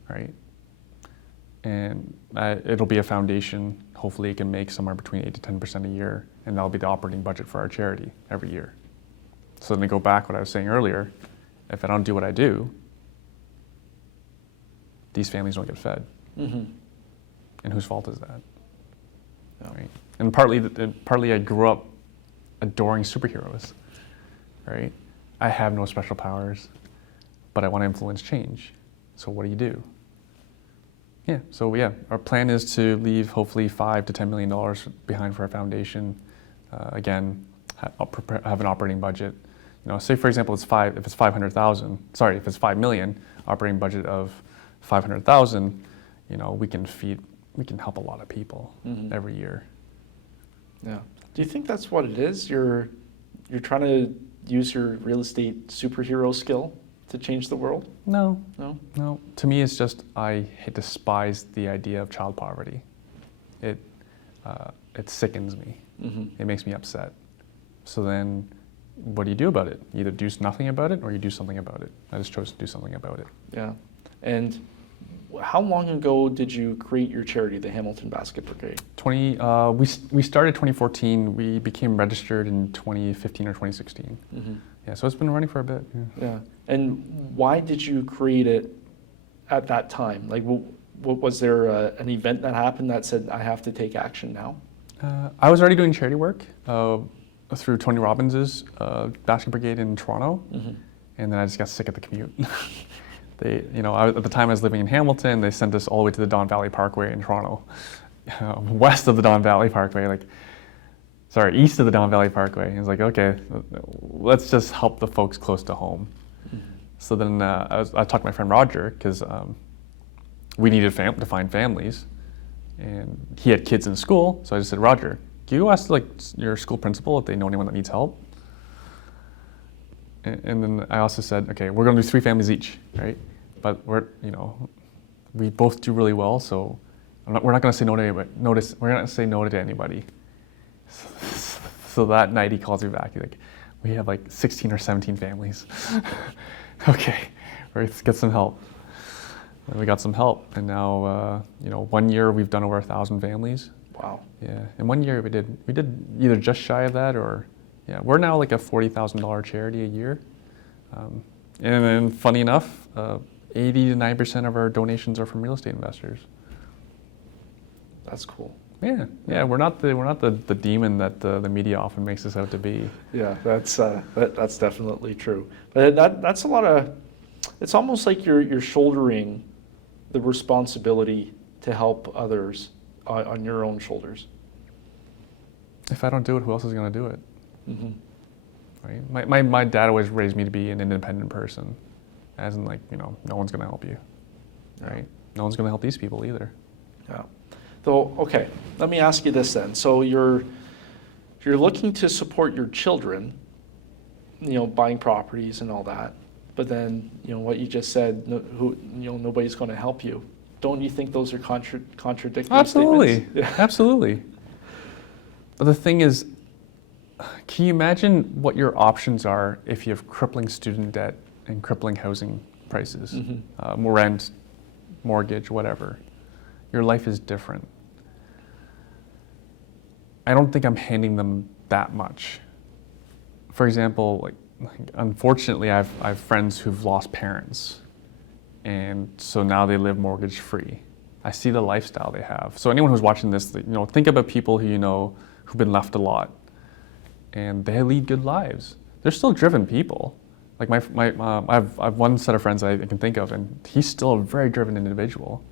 right? And it'll be a foundation. Hopefully it can make somewhere between 8 to 10% a year, and that'll be the operating budget for our charity every year. So then to go back what I was saying earlier, if I don't do what I do, these families don't get fed. Mm-hmm. And whose fault is that? Yeah. Right? And partly I grew up adoring superheroes, right? I have no special powers, but I want to influence change. So what do? Yeah, so yeah, our plan is to leave hopefully $5 to $10 million behind for our foundation. Again, have an operating budget. Say for example, if it's 5 million, operating budget of 500,000, we can help a lot of people every year. Yeah. Do you think that's what it is? You're trying to use your real estate superhero skill to change the world? No. No? To me, it's just I despise the idea of child poverty. It sickens me. Mm-hmm. It makes me upset. So then, what do you do about it? You either do nothing about it or you do something about it. I just chose to do something about it. Yeah. And how long ago did you create your charity, the Hamilton Basket Brigade? We started 2014. We became registered in 2015 or 2016. Mm-hmm. Yeah, so it's been running for a bit. Yeah. And why did you create it at that time? Like, what was there an event that happened that said, I have to take action now? I was already doing charity work through Tony Robbins's Basket Brigade in Toronto, and then I just got sick of the commute. At the time I was living in Hamilton, they sent us all the way to the Don Valley Parkway in Toronto, west of the Don Valley Parkway, east of the Don Valley Parkway. And it's like, okay, let's just help the folks close to home. So then I talked to my friend Roger, because we needed to find families, and he had kids in school. So I just said, Roger, can you ask your school principal if they know anyone that needs help? And then I also said, okay, we're going to do 3 families each, right? But we both do really well, so we're not going to say no to anybody. We're not going to say no to anybody. So that night he calls me back. He's like, we have 16 or 17 families. Okay, let's get some help. And we got some help, and now 1 year we've done over 1,000 families. Wow. Yeah, in 1 year we did either just shy of that or. Yeah, we're now a $40,000 charity a year. And then funny enough, 80 to 90% of our donations are from real estate investors. That's cool. Yeah, we're not the demon that the media often makes us out to be. Yeah, that's definitely true. But that's a lot of, it's almost like you're shouldering the responsibility to help others on your own shoulders. If I don't do it, who else is going to do it? Mm-hmm. Right. My dad always raised me to be an independent person, as in no one's going to help you, right? No one's going to help these people either. Yeah. Though, okay, let me ask you this then. So you're looking to support your children, buying properties and all that, but then what you just said, nobody's going to help you. Don't you think those are contradictory Absolutely. statements? Yeah. Absolutely. But the thing is, can you imagine what your options are if you have crippling student debt and crippling housing prices, more rent, mortgage, whatever? Your life is different. I don't think I'm handing them that much. For example, unfortunately, I have friends who've lost parents, and so now they live mortgage free. I see the lifestyle they have. So anyone who's watching this, think about people who who've been left a lot. And they lead good lives. They're still driven people. I have one set of friends I can think of, and he's still a very driven individual.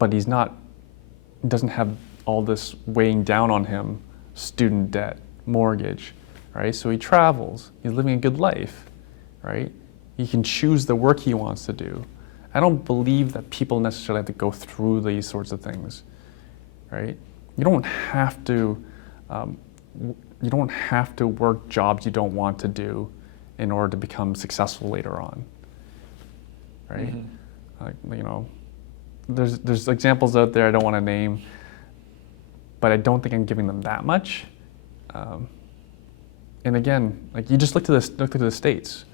But he doesn't have all this weighing down on him, student debt, mortgage, right? So he travels. He's living a good life, right? He can choose the work he wants to do. I don't believe that people necessarily have to go through these sorts of things, right? You don't have to. You don't have to work jobs you don't want to do in order to become successful later on, right? there's examples out there I don't want to name, but I don't think I'm giving them that much. And again, like you just look to the states.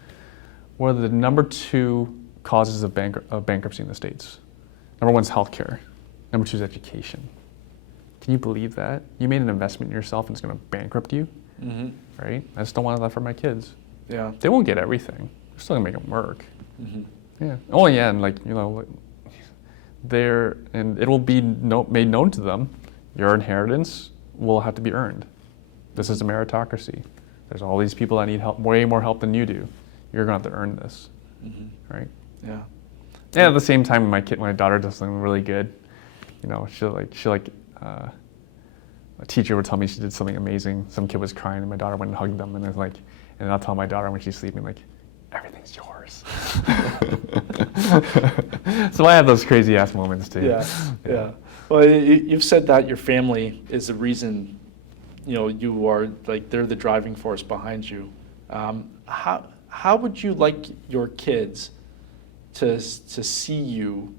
What are the number 2 causes of bankruptcy in the states? Number 1 is healthcare. Number 2 is education. Can you believe that? You made an investment in yourself and it's going to bankrupt you, right? I just don't want that for my kids. Yeah. They won't get everything. We're still going to make them work. Mm-hmm. Yeah. Oh yeah, and like and it will be made known to them. Your inheritance will have to be earned. This is a meritocracy. There's all these people that need help, way more help than you do. You're gonna have to earn this, right? Yeah. And at the same time, my daughter does something really good. A teacher would tell me she did something amazing. Some kid was crying, and my daughter went and hugged them, and it's like, and I'll tell my daughter when she's sleeping, like, everything's yours. So I have those crazy ass moments too. Yeah. Well, you've said that your family is the reason, you are like they're the driving force behind you. How would you like your kids to see you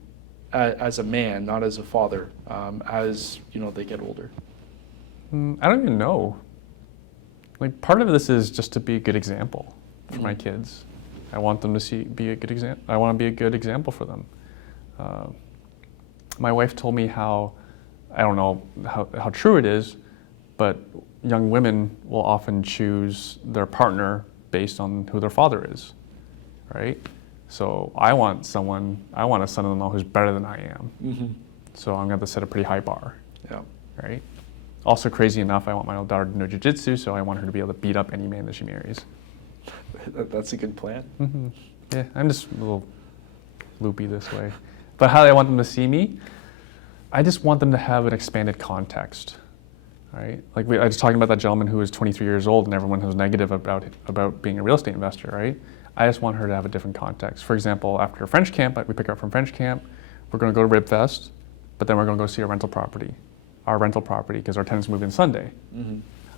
as a man, not as a father, as they get older? I don't even know. Like part of this is just to be a good example for my kids. I want them to be a good example. I want to be a good example for them. My wife told me how, I don't know how true it is, but young women will often choose their partner based on who their father is, right? So I want a son-in-law who's better than I am. So I'm going to set a pretty high bar, right? Also, crazy enough, I want my daughter to know jiu-jitsu, so I want her to be able to beat up any man that she marries. That's a good plan. Yeah, I'm just a little loopy this way. But how I want them to see me, I just want them to have an expanded context, right? Like I was talking about that gentleman who was 23 years old and everyone was negative about being a real estate investor, right? I just want her to have a different context. For example, after French camp, we pick her up from French camp, we're going to go to Ribfest, but then we're going to go see our rental property, because our tenants move in Sunday.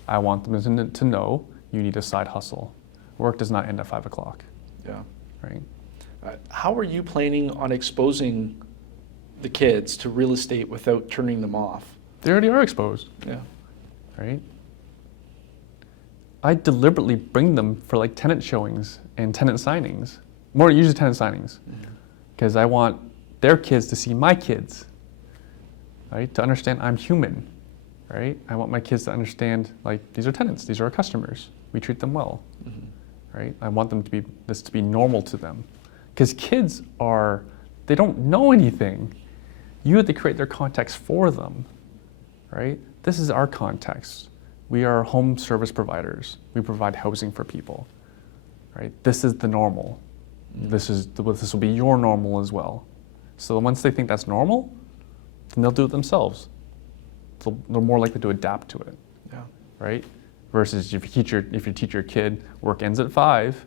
I want them to know you need a side hustle. Work does not end at 5 o'clock. Yeah. Right. How are you planning on exposing the kids to real estate without turning them off? They already are exposed. Yeah. Right. I deliberately bring them for like tenant showings and tenant signings, more usually tenant signings, because I want their kids to see my kids, right? To understand I'm human, right? I want my kids to understand like these are tenants, these are our customers. We treat them well, right? I want them to be normal to them, because kids they don't know anything. You have to create their context for them, right? This is our context. We are home service providers. We provide housing for people, right? This is the normal. This will be your normal as well. So once they think that's normal, then they'll do it themselves. They're more likely to adapt to it, right? Versus if you teach your kid work ends at 5,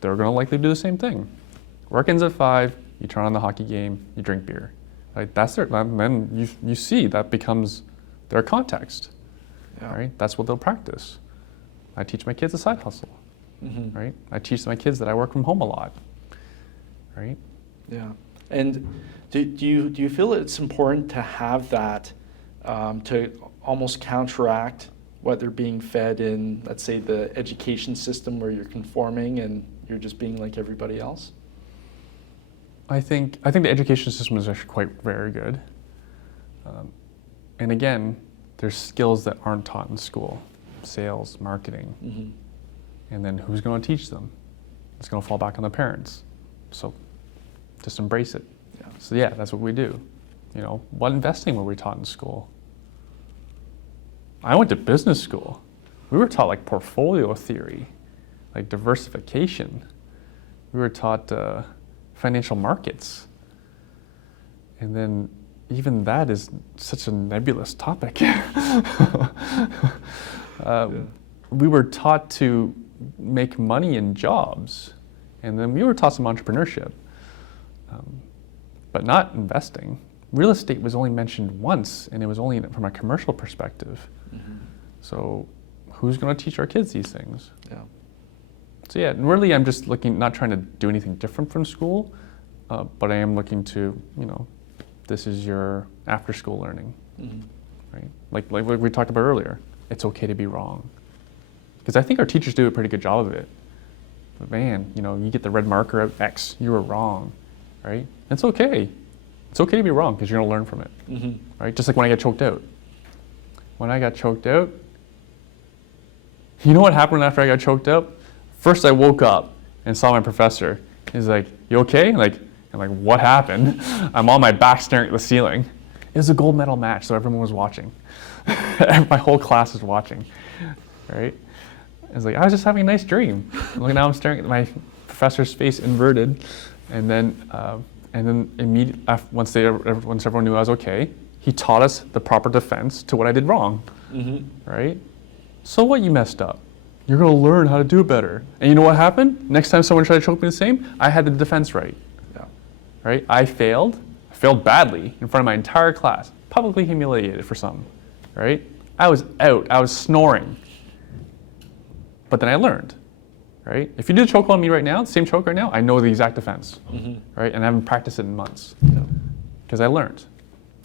they're going to likely do the same thing. Work ends at 5. You turn on the hockey game. You drink beer. Right? Then you see that becomes their context. Right? That's what they'll practice. I teach my kids a side hustle. Right? I teach my kids that I work from home a lot. Right? Yeah. And do you feel it's important to have that to almost counteract what they're being fed in, let's say, the education system where you're conforming and you're just being like everybody else? I think the education system is actually very good. And again, there's skills that aren't taught in school, sales, marketing. And then who's going to teach them? It's going to fall back on the parents. So just embrace it. So yeah, that's what we do. What investing were we taught in school? I went to business school. We were taught like portfolio theory, like diversification. We were taught financial markets. And then even that is such a nebulous topic. We were taught to make money in jobs, and then we were taught some entrepreneurship, but not investing. Real estate was only mentioned once, and it was only from a commercial perspective. So who's going to teach our kids these things? So yeah, really I'm just not trying to do anything different from school, but I am looking to, This is your after-school learning, Mhm. right? Like we talked about earlier, it's okay to be wrong. Because I think our teachers do a pretty good job of it. But man, you get the red marker out, X, you were wrong, right? It's okay. It's okay to be wrong because you're gonna learn from it, right? Just like when I get choked out. When I got choked out, you know what happened after I got choked out? First I woke up and saw my professor. He's like, "You okay?" I'm like, "What happened?" I'm on my back staring at the ceiling. It was a gold medal match, so everyone was watching. My whole class was watching, right? I was like, I was just having a nice dream. Look, now I'm staring at my professor's face inverted, and then immediately once everyone knew I was okay, he taught us the proper defense to what I did wrong, right? So what, you messed up? You're gonna learn how to do better. And you know what happened? Next time someone tried to choke me the same, I had the defense right. Yeah. Right? I failed badly in front of my entire class, publicly humiliated for something, right? I was out, I was snoring. But then I learned, right? If you do a choke on me right now, the same choke right now, I know the exact defense, right? And I haven't practiced it in months because I learned.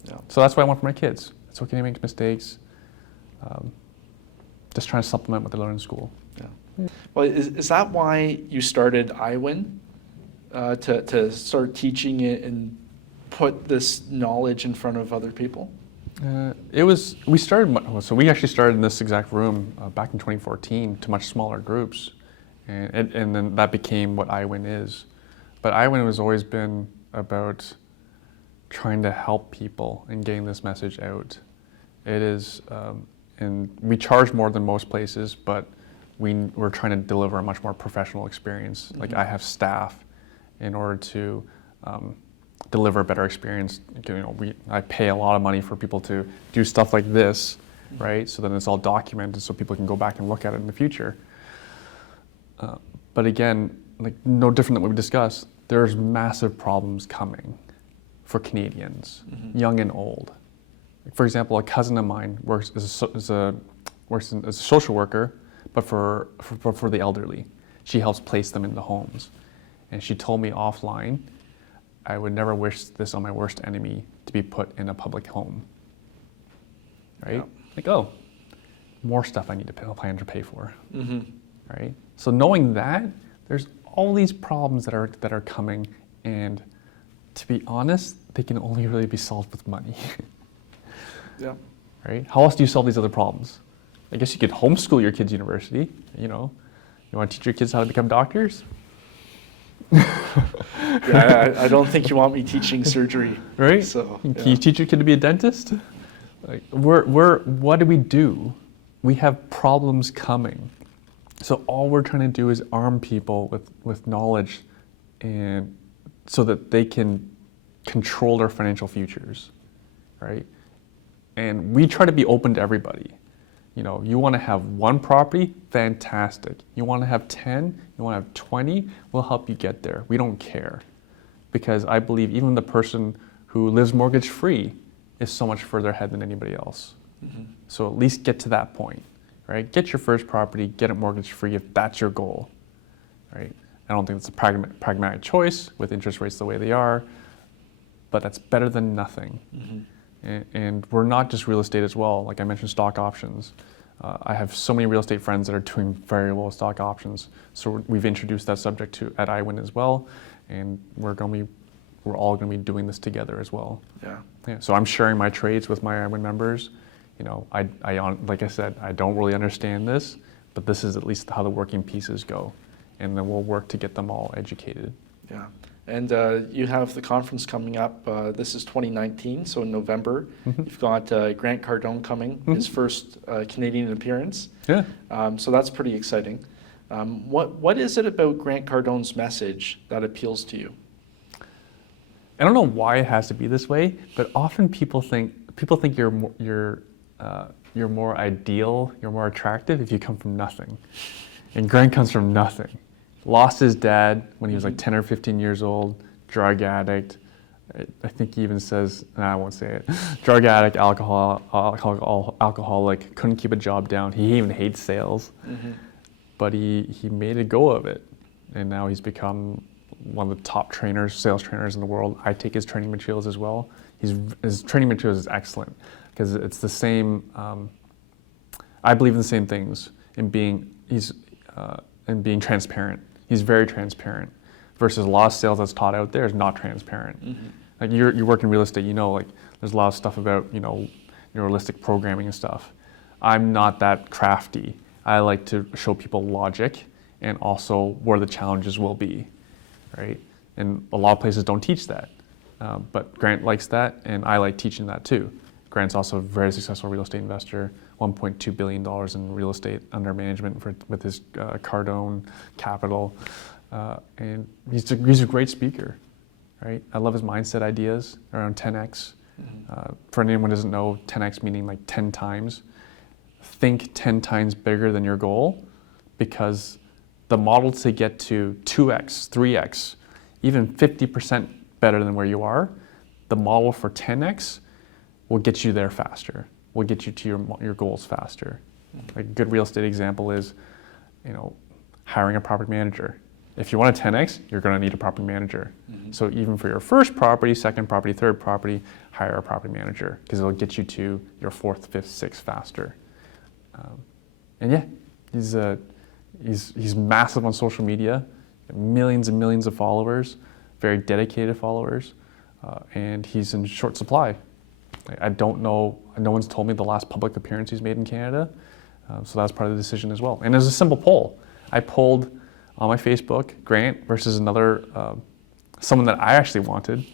Yeah. So that's what I want for my kids. It's okay to make mistakes. Just trying to supplement what they learn in school. Yeah. Well, is that why you started iWin? To start teaching it and put this knowledge in front of other people? We actually started in this exact room back in 2014 to much smaller groups. And then that became what iWin is. But iWin has always been about trying to help people and getting this message out. It is, and we charge more than most places, but we're trying to deliver a much more professional experience. Like I have staff in order to deliver a better experience. I pay a lot of money for people to do stuff like this, right? So then it's all documented so people can go back and look at it in the future. But again, like no different than what we discussed, there's massive problems coming for Canadians, young and old. Like for example, a cousin of mine works as a social worker, but for the elderly. She helps place them into homes. And she told me offline, I would never wish this on my worst enemy to be put in a public home. Right? Yeah. Like, oh, more stuff I need to plan to pay for. Right? So knowing that, there's all these problems that are coming, and to be honest, they can only really be solved with money. Yeah. Right? How else do you solve these other problems? I guess you could homeschool your kids' university. You want to teach your kids how to become doctors? Yeah, I don't think you want me teaching surgery. Right? So, Can you teach your kid to be a dentist? Like, what do we do? We have problems coming. So all we're trying to do is arm people with knowledge, and so that they can control their financial futures, right? And we try to be open to everybody. You want to have one property? Fantastic. You want to have 10? You want to have 20? We'll help you get there. We don't care. Because I believe even the person who lives mortgage-free is so much further ahead than anybody else. So at least get to that point, right? Get your first property, get it mortgage-free if that's your goal, right? I don't think it's a pragmatic choice with interest rates the way they are, but that's better than nothing. And we're not just real estate as well. Like I mentioned, stock options. I have so many real estate friends that are doing very well with stock options. So we've introduced that subject at iWin as well, and we're all going to be doing this together as well. Yeah. So I'm sharing my trades with my iWin members. Like I said, I don't really understand this, but this is at least how the working pieces go, and then we'll work to get them all educated. Yeah. And you have the conference coming up. This is 2019, so in November. You've got Grant Cardone coming, his first Canadian appearance. Yeah. So that's pretty exciting. What is it about Grant Cardone's message that appeals to you? I don't know why it has to be this way, but often people think you're more ideal, you're more attractive if you come from nothing. And Grant comes from nothing. Lost his dad when he was like 10 or 15 years old, drug addict. I think he even says, I won't say it, drug addict, alcoholic, couldn't keep a job down. He even hates sales. But he made a go of it. And now he's become one of the top sales trainers in the world. I take his training materials as well. his training materials is excellent because it's the same. I believe in the same things in being transparent. He's very transparent versus a lot of sales that's taught out there is not transparent. Like you work in real estate, like there's a lot of stuff about neuralistic programming and stuff. I'm not that crafty. I like to show people logic and also where the challenges will be, right? And a lot of places don't teach that, but Grant likes that, and I like teaching that too. Grant's also a very successful real estate investor, $1.2 billion in real estate under management with his Cardone capital, and he's a great speaker, right? I love his mindset ideas around 10x. For anyone who doesn't know, 10x meaning like 10 times. Think 10 times bigger than your goal, because the model to get to 2x, 3x, even 50% better than where you are, the model for 10x will get you there faster, will get you to your goals faster. Like a good real estate example is, hiring a property manager. If you want a 10x, you're going to need a property manager. So even for your first property, second property, third property, hire a property manager because it'll get you to your fourth, fifth, sixth faster. And yeah, he's massive on social media, millions and millions of followers, very dedicated followers, and he's in short supply. I don't know, no one's told me the last public appearance he's made in Canada, so that's part of the decision as well. And there's a simple poll. I polled on my Facebook, Grant versus another, someone that I actually wanted.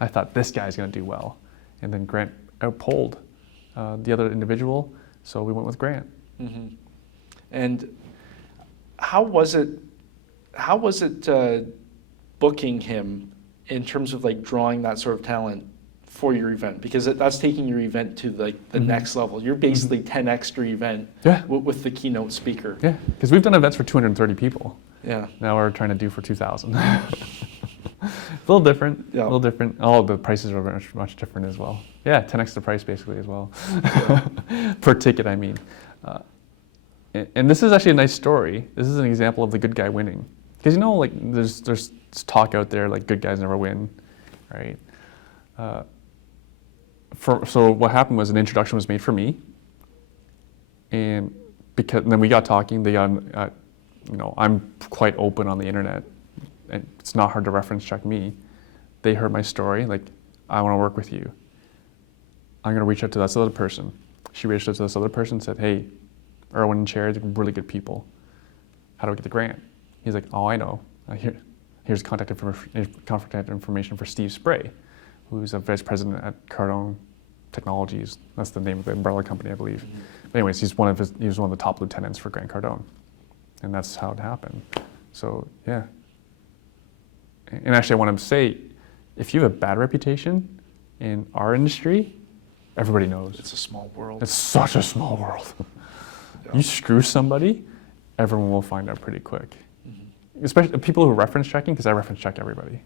I thought this guy's going to do well. And then Grant outpolled the other individual, so we went with Grant. And how was it booking him in terms of like drawing that sort of talent for your event? Because that's taking your event to like the next level. You're basically 10x your event with the keynote speaker. Yeah, because we've done events for 230 people. Yeah. Now we're trying to do for 2,000. A little different. Yeah. A little different. Oh, the prices are much different as well. Yeah, 10x the price basically as well. Per ticket, I mean. And this is actually a nice story. This is an example of the good guy winning. Because like there's talk out there like good guys never win, right? So what happened was an introduction was made for me, and then we got talking. They got, I'm quite open on the internet, and it's not hard to reference check me. They heard my story, like, I want to work with you. I'm going to reach out to this other person. She reached out to this other person and said, hey, Erwin and Cherry are really good people. How do I get the grant? He's like, oh, I know. Here's contact information for Steve Spray, who's a vice president at Cardone Technologies. That's the name of the umbrella company, I believe. But anyways, he was one of the top lieutenants for Grant Cardone. And that's how it happened. So, yeah. And actually, I want to say, if you have a bad reputation in our industry, everybody knows. It's a small world. It's such a small world. Yeah. You screw somebody, everyone will find out pretty quick. Especially people who are reference checking, because I reference check everybody.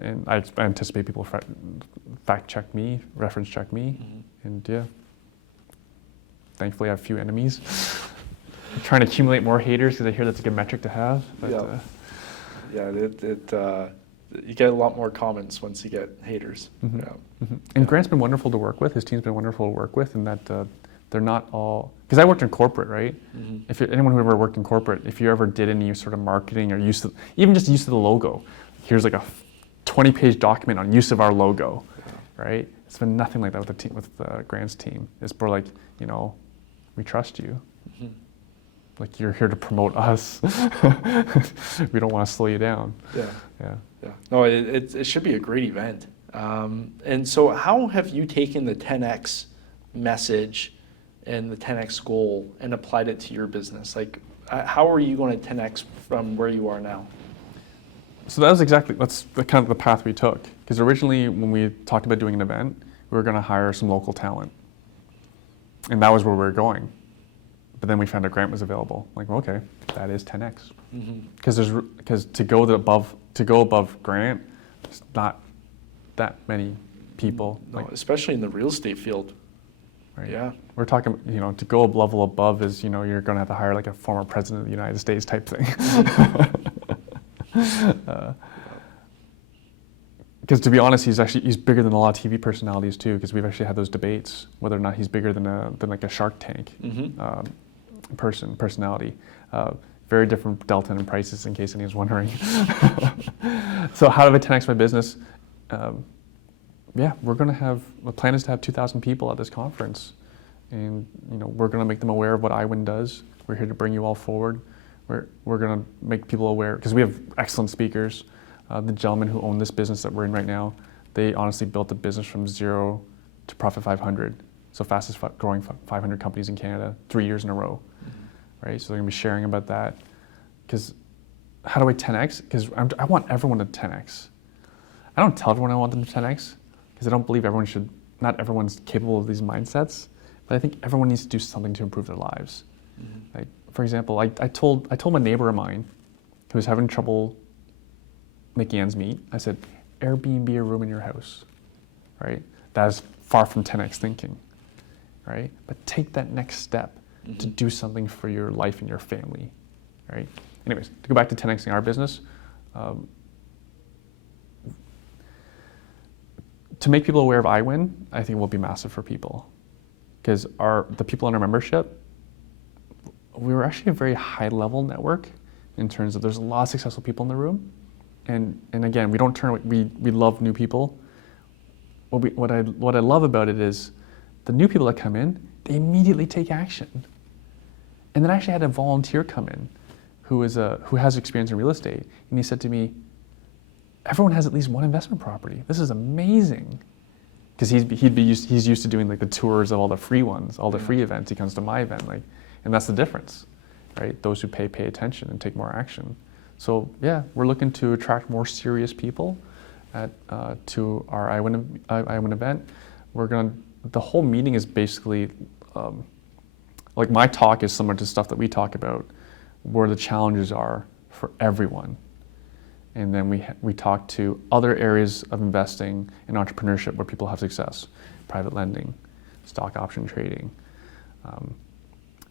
And I anticipate people fact check me, reference check me, and yeah. Thankfully, I have few enemies. I'm trying to accumulate more haters because I hear that's a good metric to have. But, you get a lot more comments once you get haters. And Grant's been wonderful to work with. His team's been wonderful to work with, and that they're not all, because I worked in corporate, right? If anyone who ever worked in corporate, if you ever did any sort of marketing or even just use of the logo, here's like a 20-page document on use of our logo, right? It's been nothing like that with the team, with Grant's team. It's more like, we trust you. Like, you're here to promote us. We don't want to slow you down. Yeah. No, it should be a great event. And so how have you taken the 10X message and the 10X goal and applied it to your business? Like, how are you going to 10X from where you are now? So that's kind of the path we took. Because originally, when we talked about doing an event, we were going to hire some local talent. And that was where we were going. But then we found out Grant was available. Like, well, okay, that is 10X. Because to go above Grant, there's not that many people. No, especially in the real estate field. Right. Yeah. We're talking, to go a level above is, you're going to have to hire like a former president of the United States type thing. because to be honest, he's bigger than a lot of TV personalities too. Because we've actually had those debates whether or not he's bigger than like a Shark Tank personality. Very different delta in prices, in case anyone's wondering. So how do I 10x my business? We're going to have, the plan is to have 2,000 people at this conference. And we're going to make them aware of what iWin does. We're here to bring you all forward. We're going to make people aware, because we have excellent speakers. The gentleman who owned this business that we're in right now, they honestly built the business from 0 to Profit 500. So fastest growing 500 companies in Canada, 3 years in a row. Right? So they're going to be sharing about that. Because how do I 10x? Because I want everyone to 10x. I don't tell everyone I want them to 10x, because I don't believe not everyone's capable of these mindsets. But I think everyone needs to do something to improve their lives. Like, for example, I told a neighbor of mine who was having trouble making ends meet, I said, Airbnb a room in your house, right? That is far from 10x thinking, right? But take that next step to do something for your life and your family, right? Anyways, to go back to 10xing our business, to make people aware of iWin, I think will be massive for people. Because the people in our membership, we were actually a very high level network in terms of there's a lot of successful people in the room. And again, we love new people. What I love about it is the new people that come in, they immediately take action. And then I actually had a volunteer come in who has experience in real estate. And he said to me, everyone has at least one investment property. This is amazing. Because he's used to doing like the tours of all the free ones, all the free events. He comes to my event, and that's the difference, right? Those who pay attention and take more action. So yeah, we're looking to attract more serious people to our iWin event. The whole meeting is basically like my talk is similar to stuff that we talk about, where the challenges are for everyone. And then we talk to other areas of investing and entrepreneurship where people have success, private lending, stock option trading,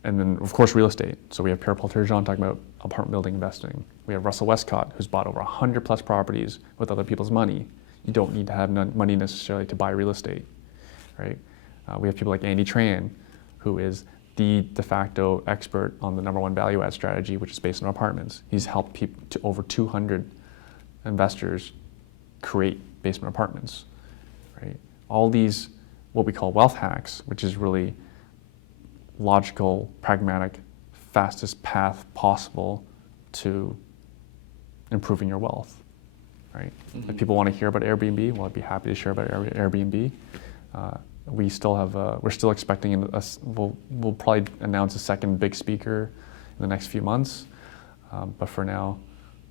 and then of course real estate. So we have Pierre Paul Turgeon talking about apartment building investing. We have Russell Westcott, who's bought over 100 plus properties with other people's money. You don't need to have money necessarily to buy real estate, right? We have people like Andy Tran, who is the de facto expert on the #1 value add strategy, which is based on apartments. He's helped over 200 investors create basement apartments, right? All these, what we call wealth hacks, which is really logical, pragmatic, fastest path possible to improving your wealth, right? If people want to hear about Airbnb, well, I'd be happy to share about Airbnb. We're still expecting we'll probably announce a second big speaker in the next few months, but for now,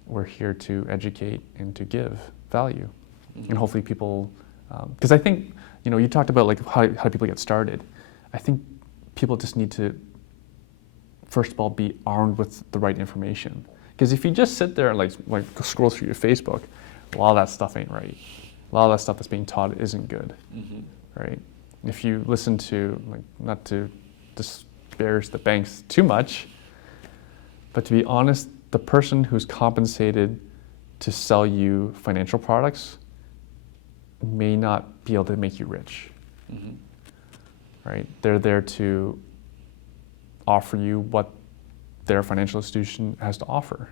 we're here to educate and to give value. And hopefully people, because I think, you talked about like how do people get started. I think people just need to, first of all, be armed with the right information. Because if you just sit there and like scroll through your Facebook, a lot of that stuff ain't right. A lot of that stuff that's being taught isn't good, right? If you listen to, not to disparage the banks too much, but to be honest, the person who's compensated to sell you financial products may not be able to make you rich, right? They're there to offer you what their financial institution has to offer.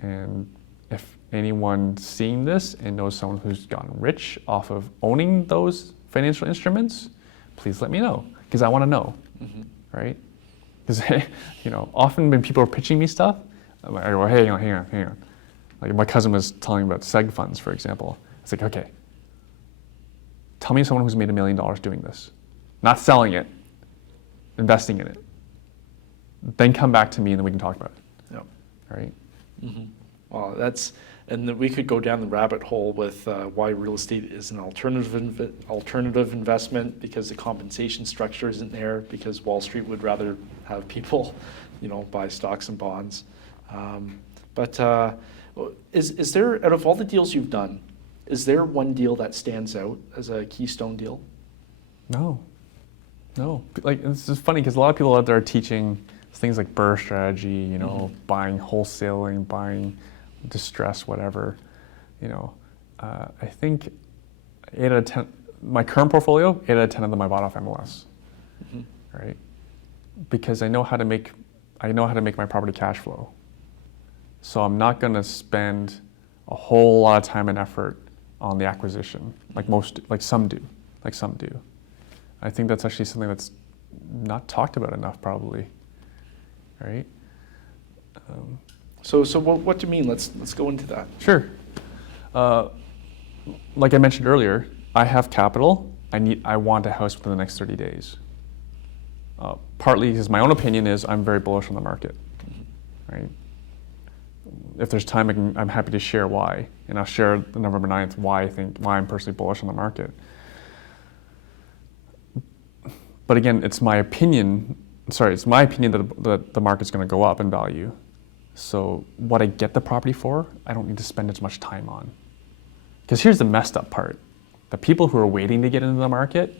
And if anyone seeing this and knows someone who's gotten rich off of owning those financial instruments, please let me know, because I want to know, right? Because often when people are pitching me stuff, I'm like, well, hey, hang on. Like my cousin was telling me about seg funds, for example. It's like, okay, tell me someone who's made $1 million doing this, not selling it, investing in it. Then come back to me and then we can talk about it. Yep. Right? Well, and then we could go down the rabbit hole with why real estate is an alternative investment, because the compensation structure isn't there, because Wall Street would rather have people, buy stocks and bonds. But is there, out of all the deals you've done, is there one deal that stands out as a keystone deal? No. Like, it's just funny because a lot of people out there are teaching things like BRRRR strategy, buying wholesaling, buying distress, whatever. I think 8 out of 10, my current portfolio, 8 out of 10 of them I bought off MLS, right? Because I know how to make my property cash flow. So I'm not going to spend a whole lot of time and effort on the acquisition, like some do. I think that's actually something that's not talked about enough, probably, right? So what do you mean? Let's go into that. Sure. Like I mentioned earlier, I have capital. I want a house within the next 30 days. Partly because my own opinion is I'm very bullish on the market, right? If there's time, I'm happy to share why, and I'll share the November 9th why I'm personally bullish on the market. But again, it's my opinion that the market's going to go up in value. So what I get the property for, I don't need to spend as much time on. Because here's the messed up part: the people who are waiting to get into the market.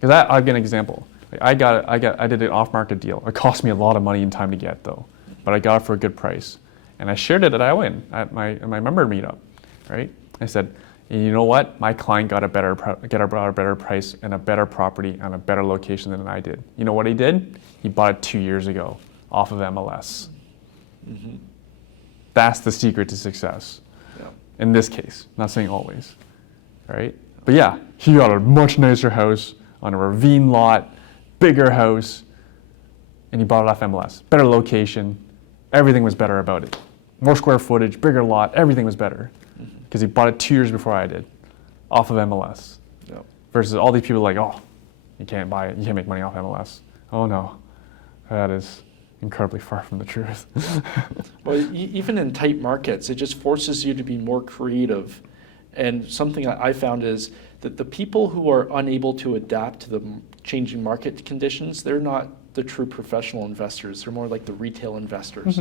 Because I'll give an example. I did an off-market deal. It cost me a lot of money and time to get, though, but I got it for a good price, and I shared it at iWin at my member meetup, right? I said, you know what? My client got a better price and a better property and a better location than I did. You know what he did? He bought it 2 years ago off of MLS. That's the secret to success. Yeah. In this case, not saying always, right? But yeah, he got a much nicer house on a ravine lot, bigger house, and he bought it off MLS. Better location, everything was better about it. More square footage, bigger lot, everything was better. Because he bought it 2 years before I did, off of MLS. Yep. Versus all these people like, oh, you can't buy it, you can't make money off MLS. Oh no, that is incredibly far from the truth. Well, even in tight markets, it just forces you to be more creative. And something I found is that the people who are unable to adapt to the changing market conditions, they're not the true professional investors. They're more like the retail investors.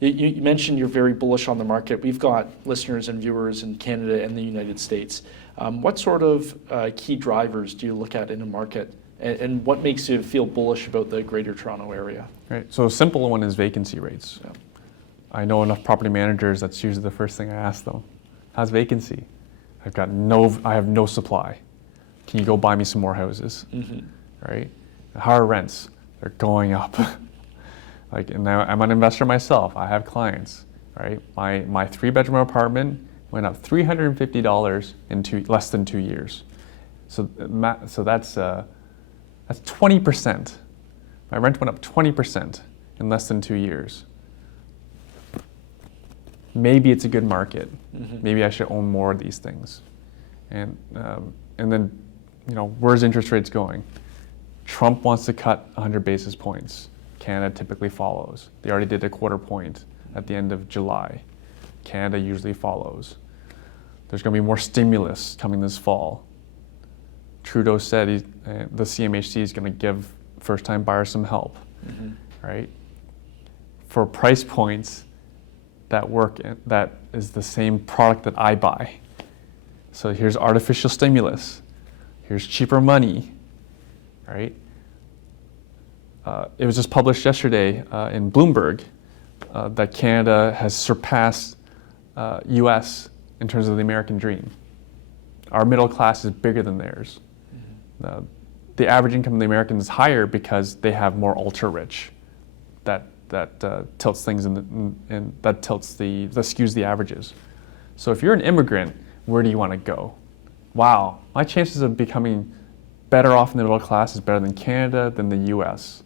You mentioned you're very bullish on the market. We've got listeners and viewers in Canada and the United States. What sort of key drivers do you look at in a market, and what makes you feel bullish about the Greater Toronto area? Right. So a simple one is vacancy rates. Yeah. I know enough property managers. That's usually the first thing I ask them. How's vacancy? I have no supply. Can you go buy me some more houses? Right? How are rents? They're going up. And now I'm an investor myself. I have clients, right? My 3-bedroom apartment went up $350 in less than 2 years. So that's 20%. My rent went up 20% in less than 2 years. Maybe it's a good market. Maybe I should own more of these things. And then, where's interest rates going? Trump wants to cut 100 basis points. Canada typically follows. They already did a 1/4 point at the end of July. Canada usually follows. There's going to be more stimulus coming this fall. Trudeau said the CMHC is going to give first-time buyers some help, right? For price points that work, that is the same product that I buy. So here's artificial stimulus. Here's cheaper money, right? It was just published yesterday in Bloomberg that Canada has surpassed US in terms of the American dream. Our middle class is bigger than theirs. The average income of the Americans is higher because they have more ultra-rich. That tilts things that skews the averages. So if you're an immigrant, where do you want to go? Wow, my chances of becoming better off in the middle class is better than Canada, than the US.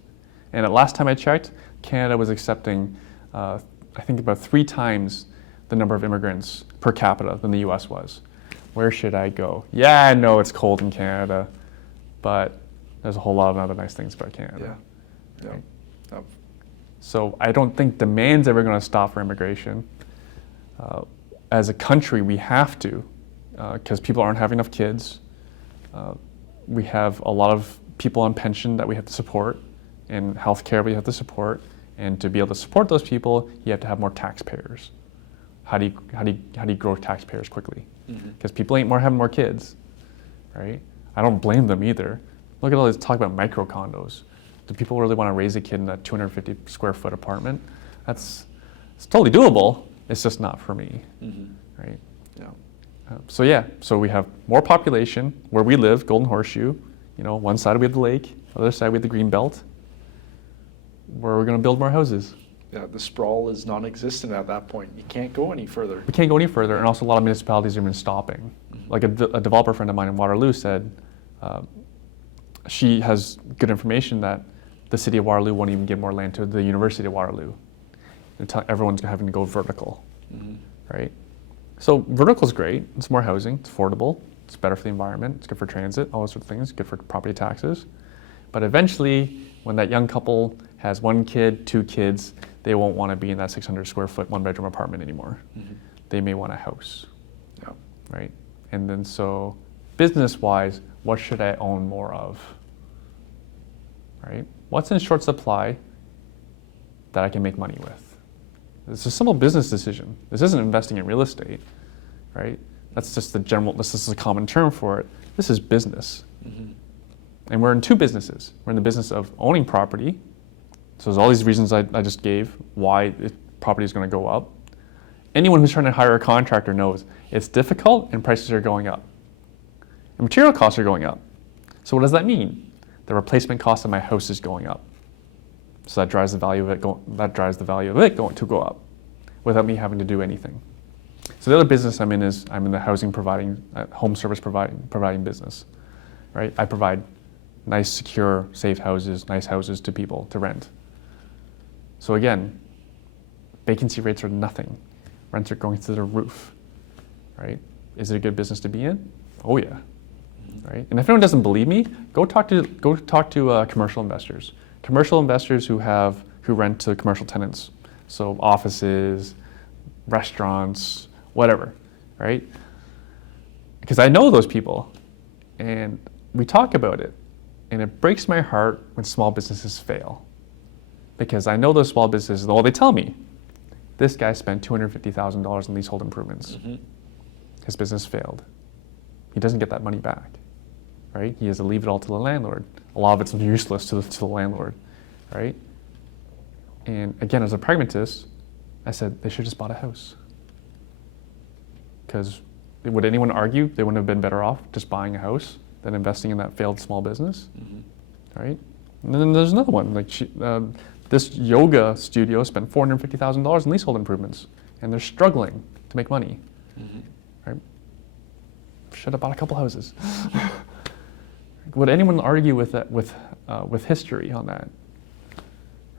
And at last time I checked, Canada was accepting, I think about 3 times the number of immigrants per capita than the US was. Where should I go? Yeah, I know it's cold in Canada, but there's a whole lot of other nice things about Canada. Yeah. Right? So I don't think demand's ever going to stop for immigration. As a country, we have to, because people aren't having enough kids. We have a lot of people on pension that we have to support, and healthcare we have to support. And to be able to support those people, you have to have more taxpayers. How do you grow taxpayers quickly? Because people ain't having more kids, right? I don't blame them either. Look at all this talk about micro condos. Do people really want to raise a kid in a 250 square foot apartment? It's totally doable. It's just not for me, right? Yeah. So we have more population where we live, Golden Horseshoe. You know, one side we have the lake, other side we have the green belt. Where we're going to build more houses. Yeah, the sprawl is non-existent at that point. You can't go any further. We can't go any further, and also a lot of municipalities have been stopping. Like a developer friend of mine in Waterloo said, she has good information that the city of Waterloo won't even give more land to the University of Waterloo. Everyone's having to go vertical, right? So vertical is great. It's more housing. It's affordable. It's better for the environment. It's good for transit. All those sort of things. Good for property taxes. But eventually, when that young couple has 1 kid, 2 kids, they won't want to be in that 600 square foot 1-bedroom apartment anymore. They may want a house, right? And then so business-wise, what should I own more of, right? What's in short supply that I can make money with? It's a simple business decision. This isn't investing in real estate, right? That's just this is a common term for it. This is business. And we're in 2 businesses. We're in the business of owning property. So there's all these reasons I just gave why property is going to go up. Anyone who's trying to hire a contractor knows it's difficult and prices are going up. And material costs are going up. So what does that mean? The replacement cost of my house is going up. So that drives the value of it going to go up without me having to do anything. So the other business I'm in is I'm in the housing providing, home service providing business, right? I provide nice, secure, safe houses, nice houses to people to rent. So again, vacancy rates are nothing. Rents are going through the roof, right? Is it a good business to be in? Oh yeah, right? And if anyone doesn't believe me, go talk to commercial investors. Commercial investors who rent to commercial tenants, so offices, restaurants, whatever, right? Because I know those people, and we talk about it, and it breaks my heart when small businesses fail. Because I know those small businesses, well, they tell me, this guy spent $250,000 in leasehold improvements. His business failed. He doesn't get that money back, right? He has to leave it all to the landlord. A lot of it's useless to the landlord, right? And again, as a pragmatist, I said they should have just bought a house. Because would anyone argue they wouldn't have been better off just buying a house than investing in that failed small business, right? And then there's another one, like this yoga studio spent $450,000 in leasehold improvements, and they're struggling to make money, right? Should have bought a couple houses. Would anyone argue with that, with history on that,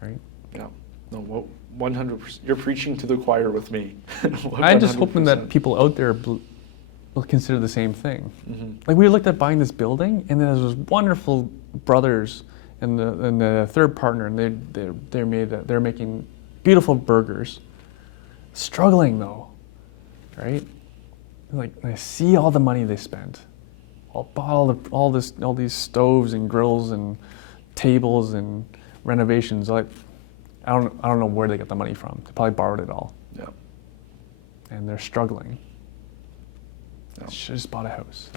right? Yeah, no, 100%. You're preaching to the choir with me. I'm just hoping that people out there will consider the same thing. Like we looked at buying this building, and there's those wonderful brothers and the third partner, and they're making beautiful burgers, struggling though, right? Like I see all the money they spent, all these stoves and grills and tables and renovations. Like I don't know where they get the money from. They probably borrowed it all. Yeah. And they're struggling. Yeah. Should have just bought a house,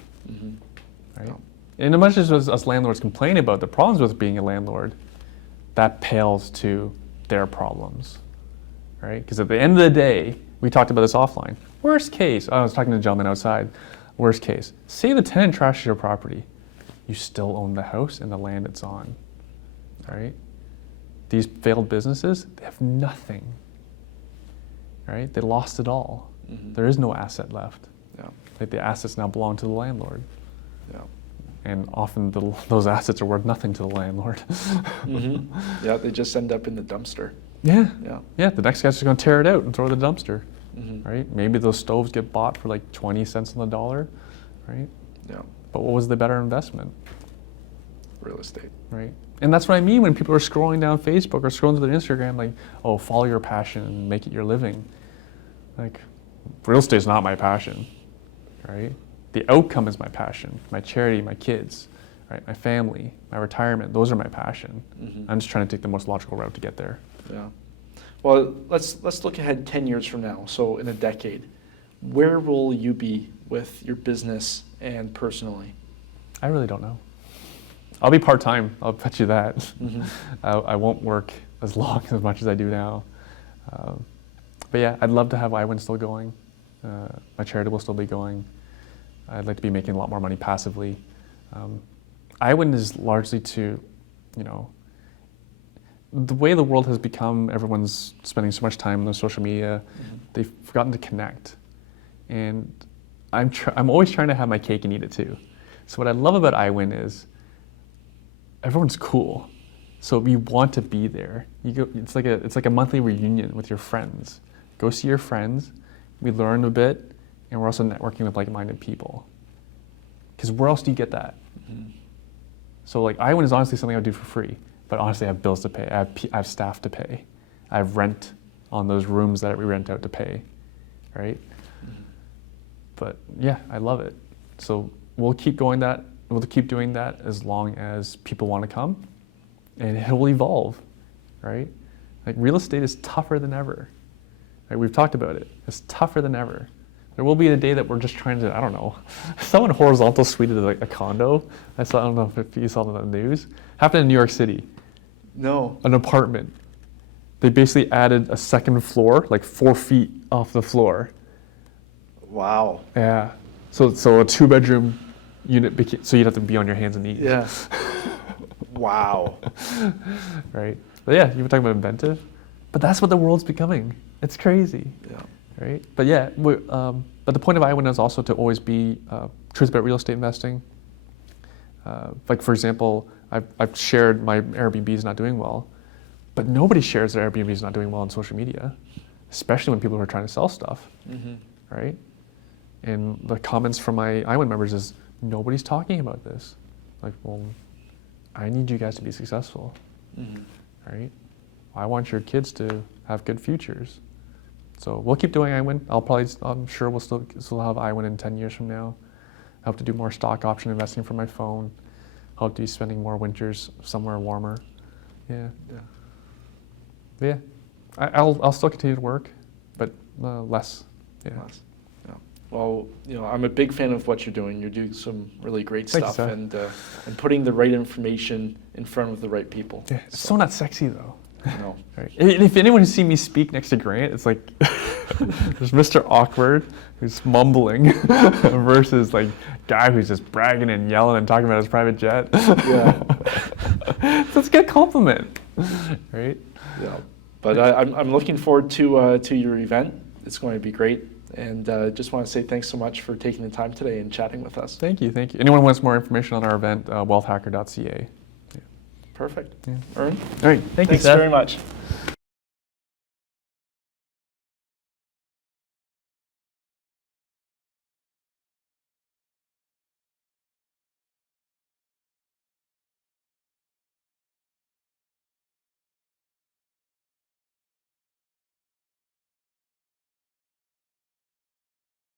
right? Yeah. And as much as us landlords complain about the problems with being a landlord, that pales to their problems, right? Because at the end of the day, we talked about this offline. Worst case, I was talking to a gentleman outside. Worst case, say the tenant trashes your property, you still own the house and the land it's on, right? These failed businesses, they have nothing, right? They lost it all. There is no asset left. Yeah. Like the assets now belong to the landlord. Yeah. And often those assets are worth nothing to the landlord. Yeah, they just end up in the dumpster. Yeah. Yeah. Yeah, the next guy's just going to tear it out and throw it in the dumpster, right? Maybe those stoves get bought for like 20 cents on the dollar, right? Yeah. But what was the better investment, Real estate. right? And that's what I mean when people are scrolling down Facebook or scrolling through their Instagram, like, oh, follow your passion and make it your living. Like, real estate's not my passion, right? The outcome is my passion, my charity, my kids, right? My family, my retirement, those are my passion. I'm just trying to take the most logical route to get there. Yeah. Well, let's look ahead 10 years from now. So in a decade, where will you be with your business and personally? I really don't know. I'll be part-time, I'll bet you that. I won't work as much as I do now. But yeah, I'd love to have iWin still going. My charity will still be going. I'd like to be making a lot more money passively. iWin is largely to, the way the world has become, everyone's spending so much time on social media, they've forgotten to connect. And I'm always trying to have my cake and eat it too. So what I love about iWin is everyone's cool. So you want to be there. It's like a monthly reunion with your friends. Go see your friends. We learn a bit, and we're also networking with like-minded people. Because where else do you get that? So like iWin is honestly something I would do for free, but honestly I have bills to pay. I have staff to pay. I have rent on those rooms that we rent out to pay, right? But yeah, I love it. So we'll keep doing that as long as people want to come, and it will evolve, right? Like real estate is tougher than ever. Right? We've talked about it. It's tougher than ever. There will be a day that we're just trying to, I don't know, someone horizontal suited like a condo. I don't know if you saw that on the news. Happened in New York City. No. An apartment. They basically added a second floor, like 4 feet off the floor. Wow. Yeah. So a 2-bedroom unit became, so you'd have to be on your hands and knees. Yeah. Wow. Right. But yeah, you were talking about inventive, but that's what the world's becoming. It's crazy. Yeah. Right. But yeah, but the point of iWin is also to always be truth about real estate investing. Like for example, I've shared my Airbnb is not doing well, but nobody shares their Airbnb is not doing well on social media, especially when people are trying to sell stuff. Right. And the comments from my iWin members is, nobody's talking about this. Like, well, I need you guys to be successful, right? I want your kids to have good futures. So we'll keep doing iWin. I'm sure we'll still have iWin in 10 years from now. I hope to do more stock option investing from my phone. Hope to be spending more winters somewhere warmer. Yeah. But yeah, I'll still continue to work, but less. Yeah. Less. Well, I'm a big fan of what you're doing. You're doing some really great stuff, and putting the right information in front of the right people. Yeah, it's so not sexy though. No. Right. If anyone has seen me speak next to Grant, it's like there's Mr. Awkward who's mumbling versus like guy who's just bragging and yelling and talking about his private jet. Yeah. So let's get a compliment, right? Yeah. But I'm looking forward to your event. It's going to be great. And just want to say thanks so much for taking the time today and chatting with us. Thank you. Anyone wants more information on our event, wealthhacker.ca. Perfect. Yeah. Erwin? All right. Thanks Thanks very much.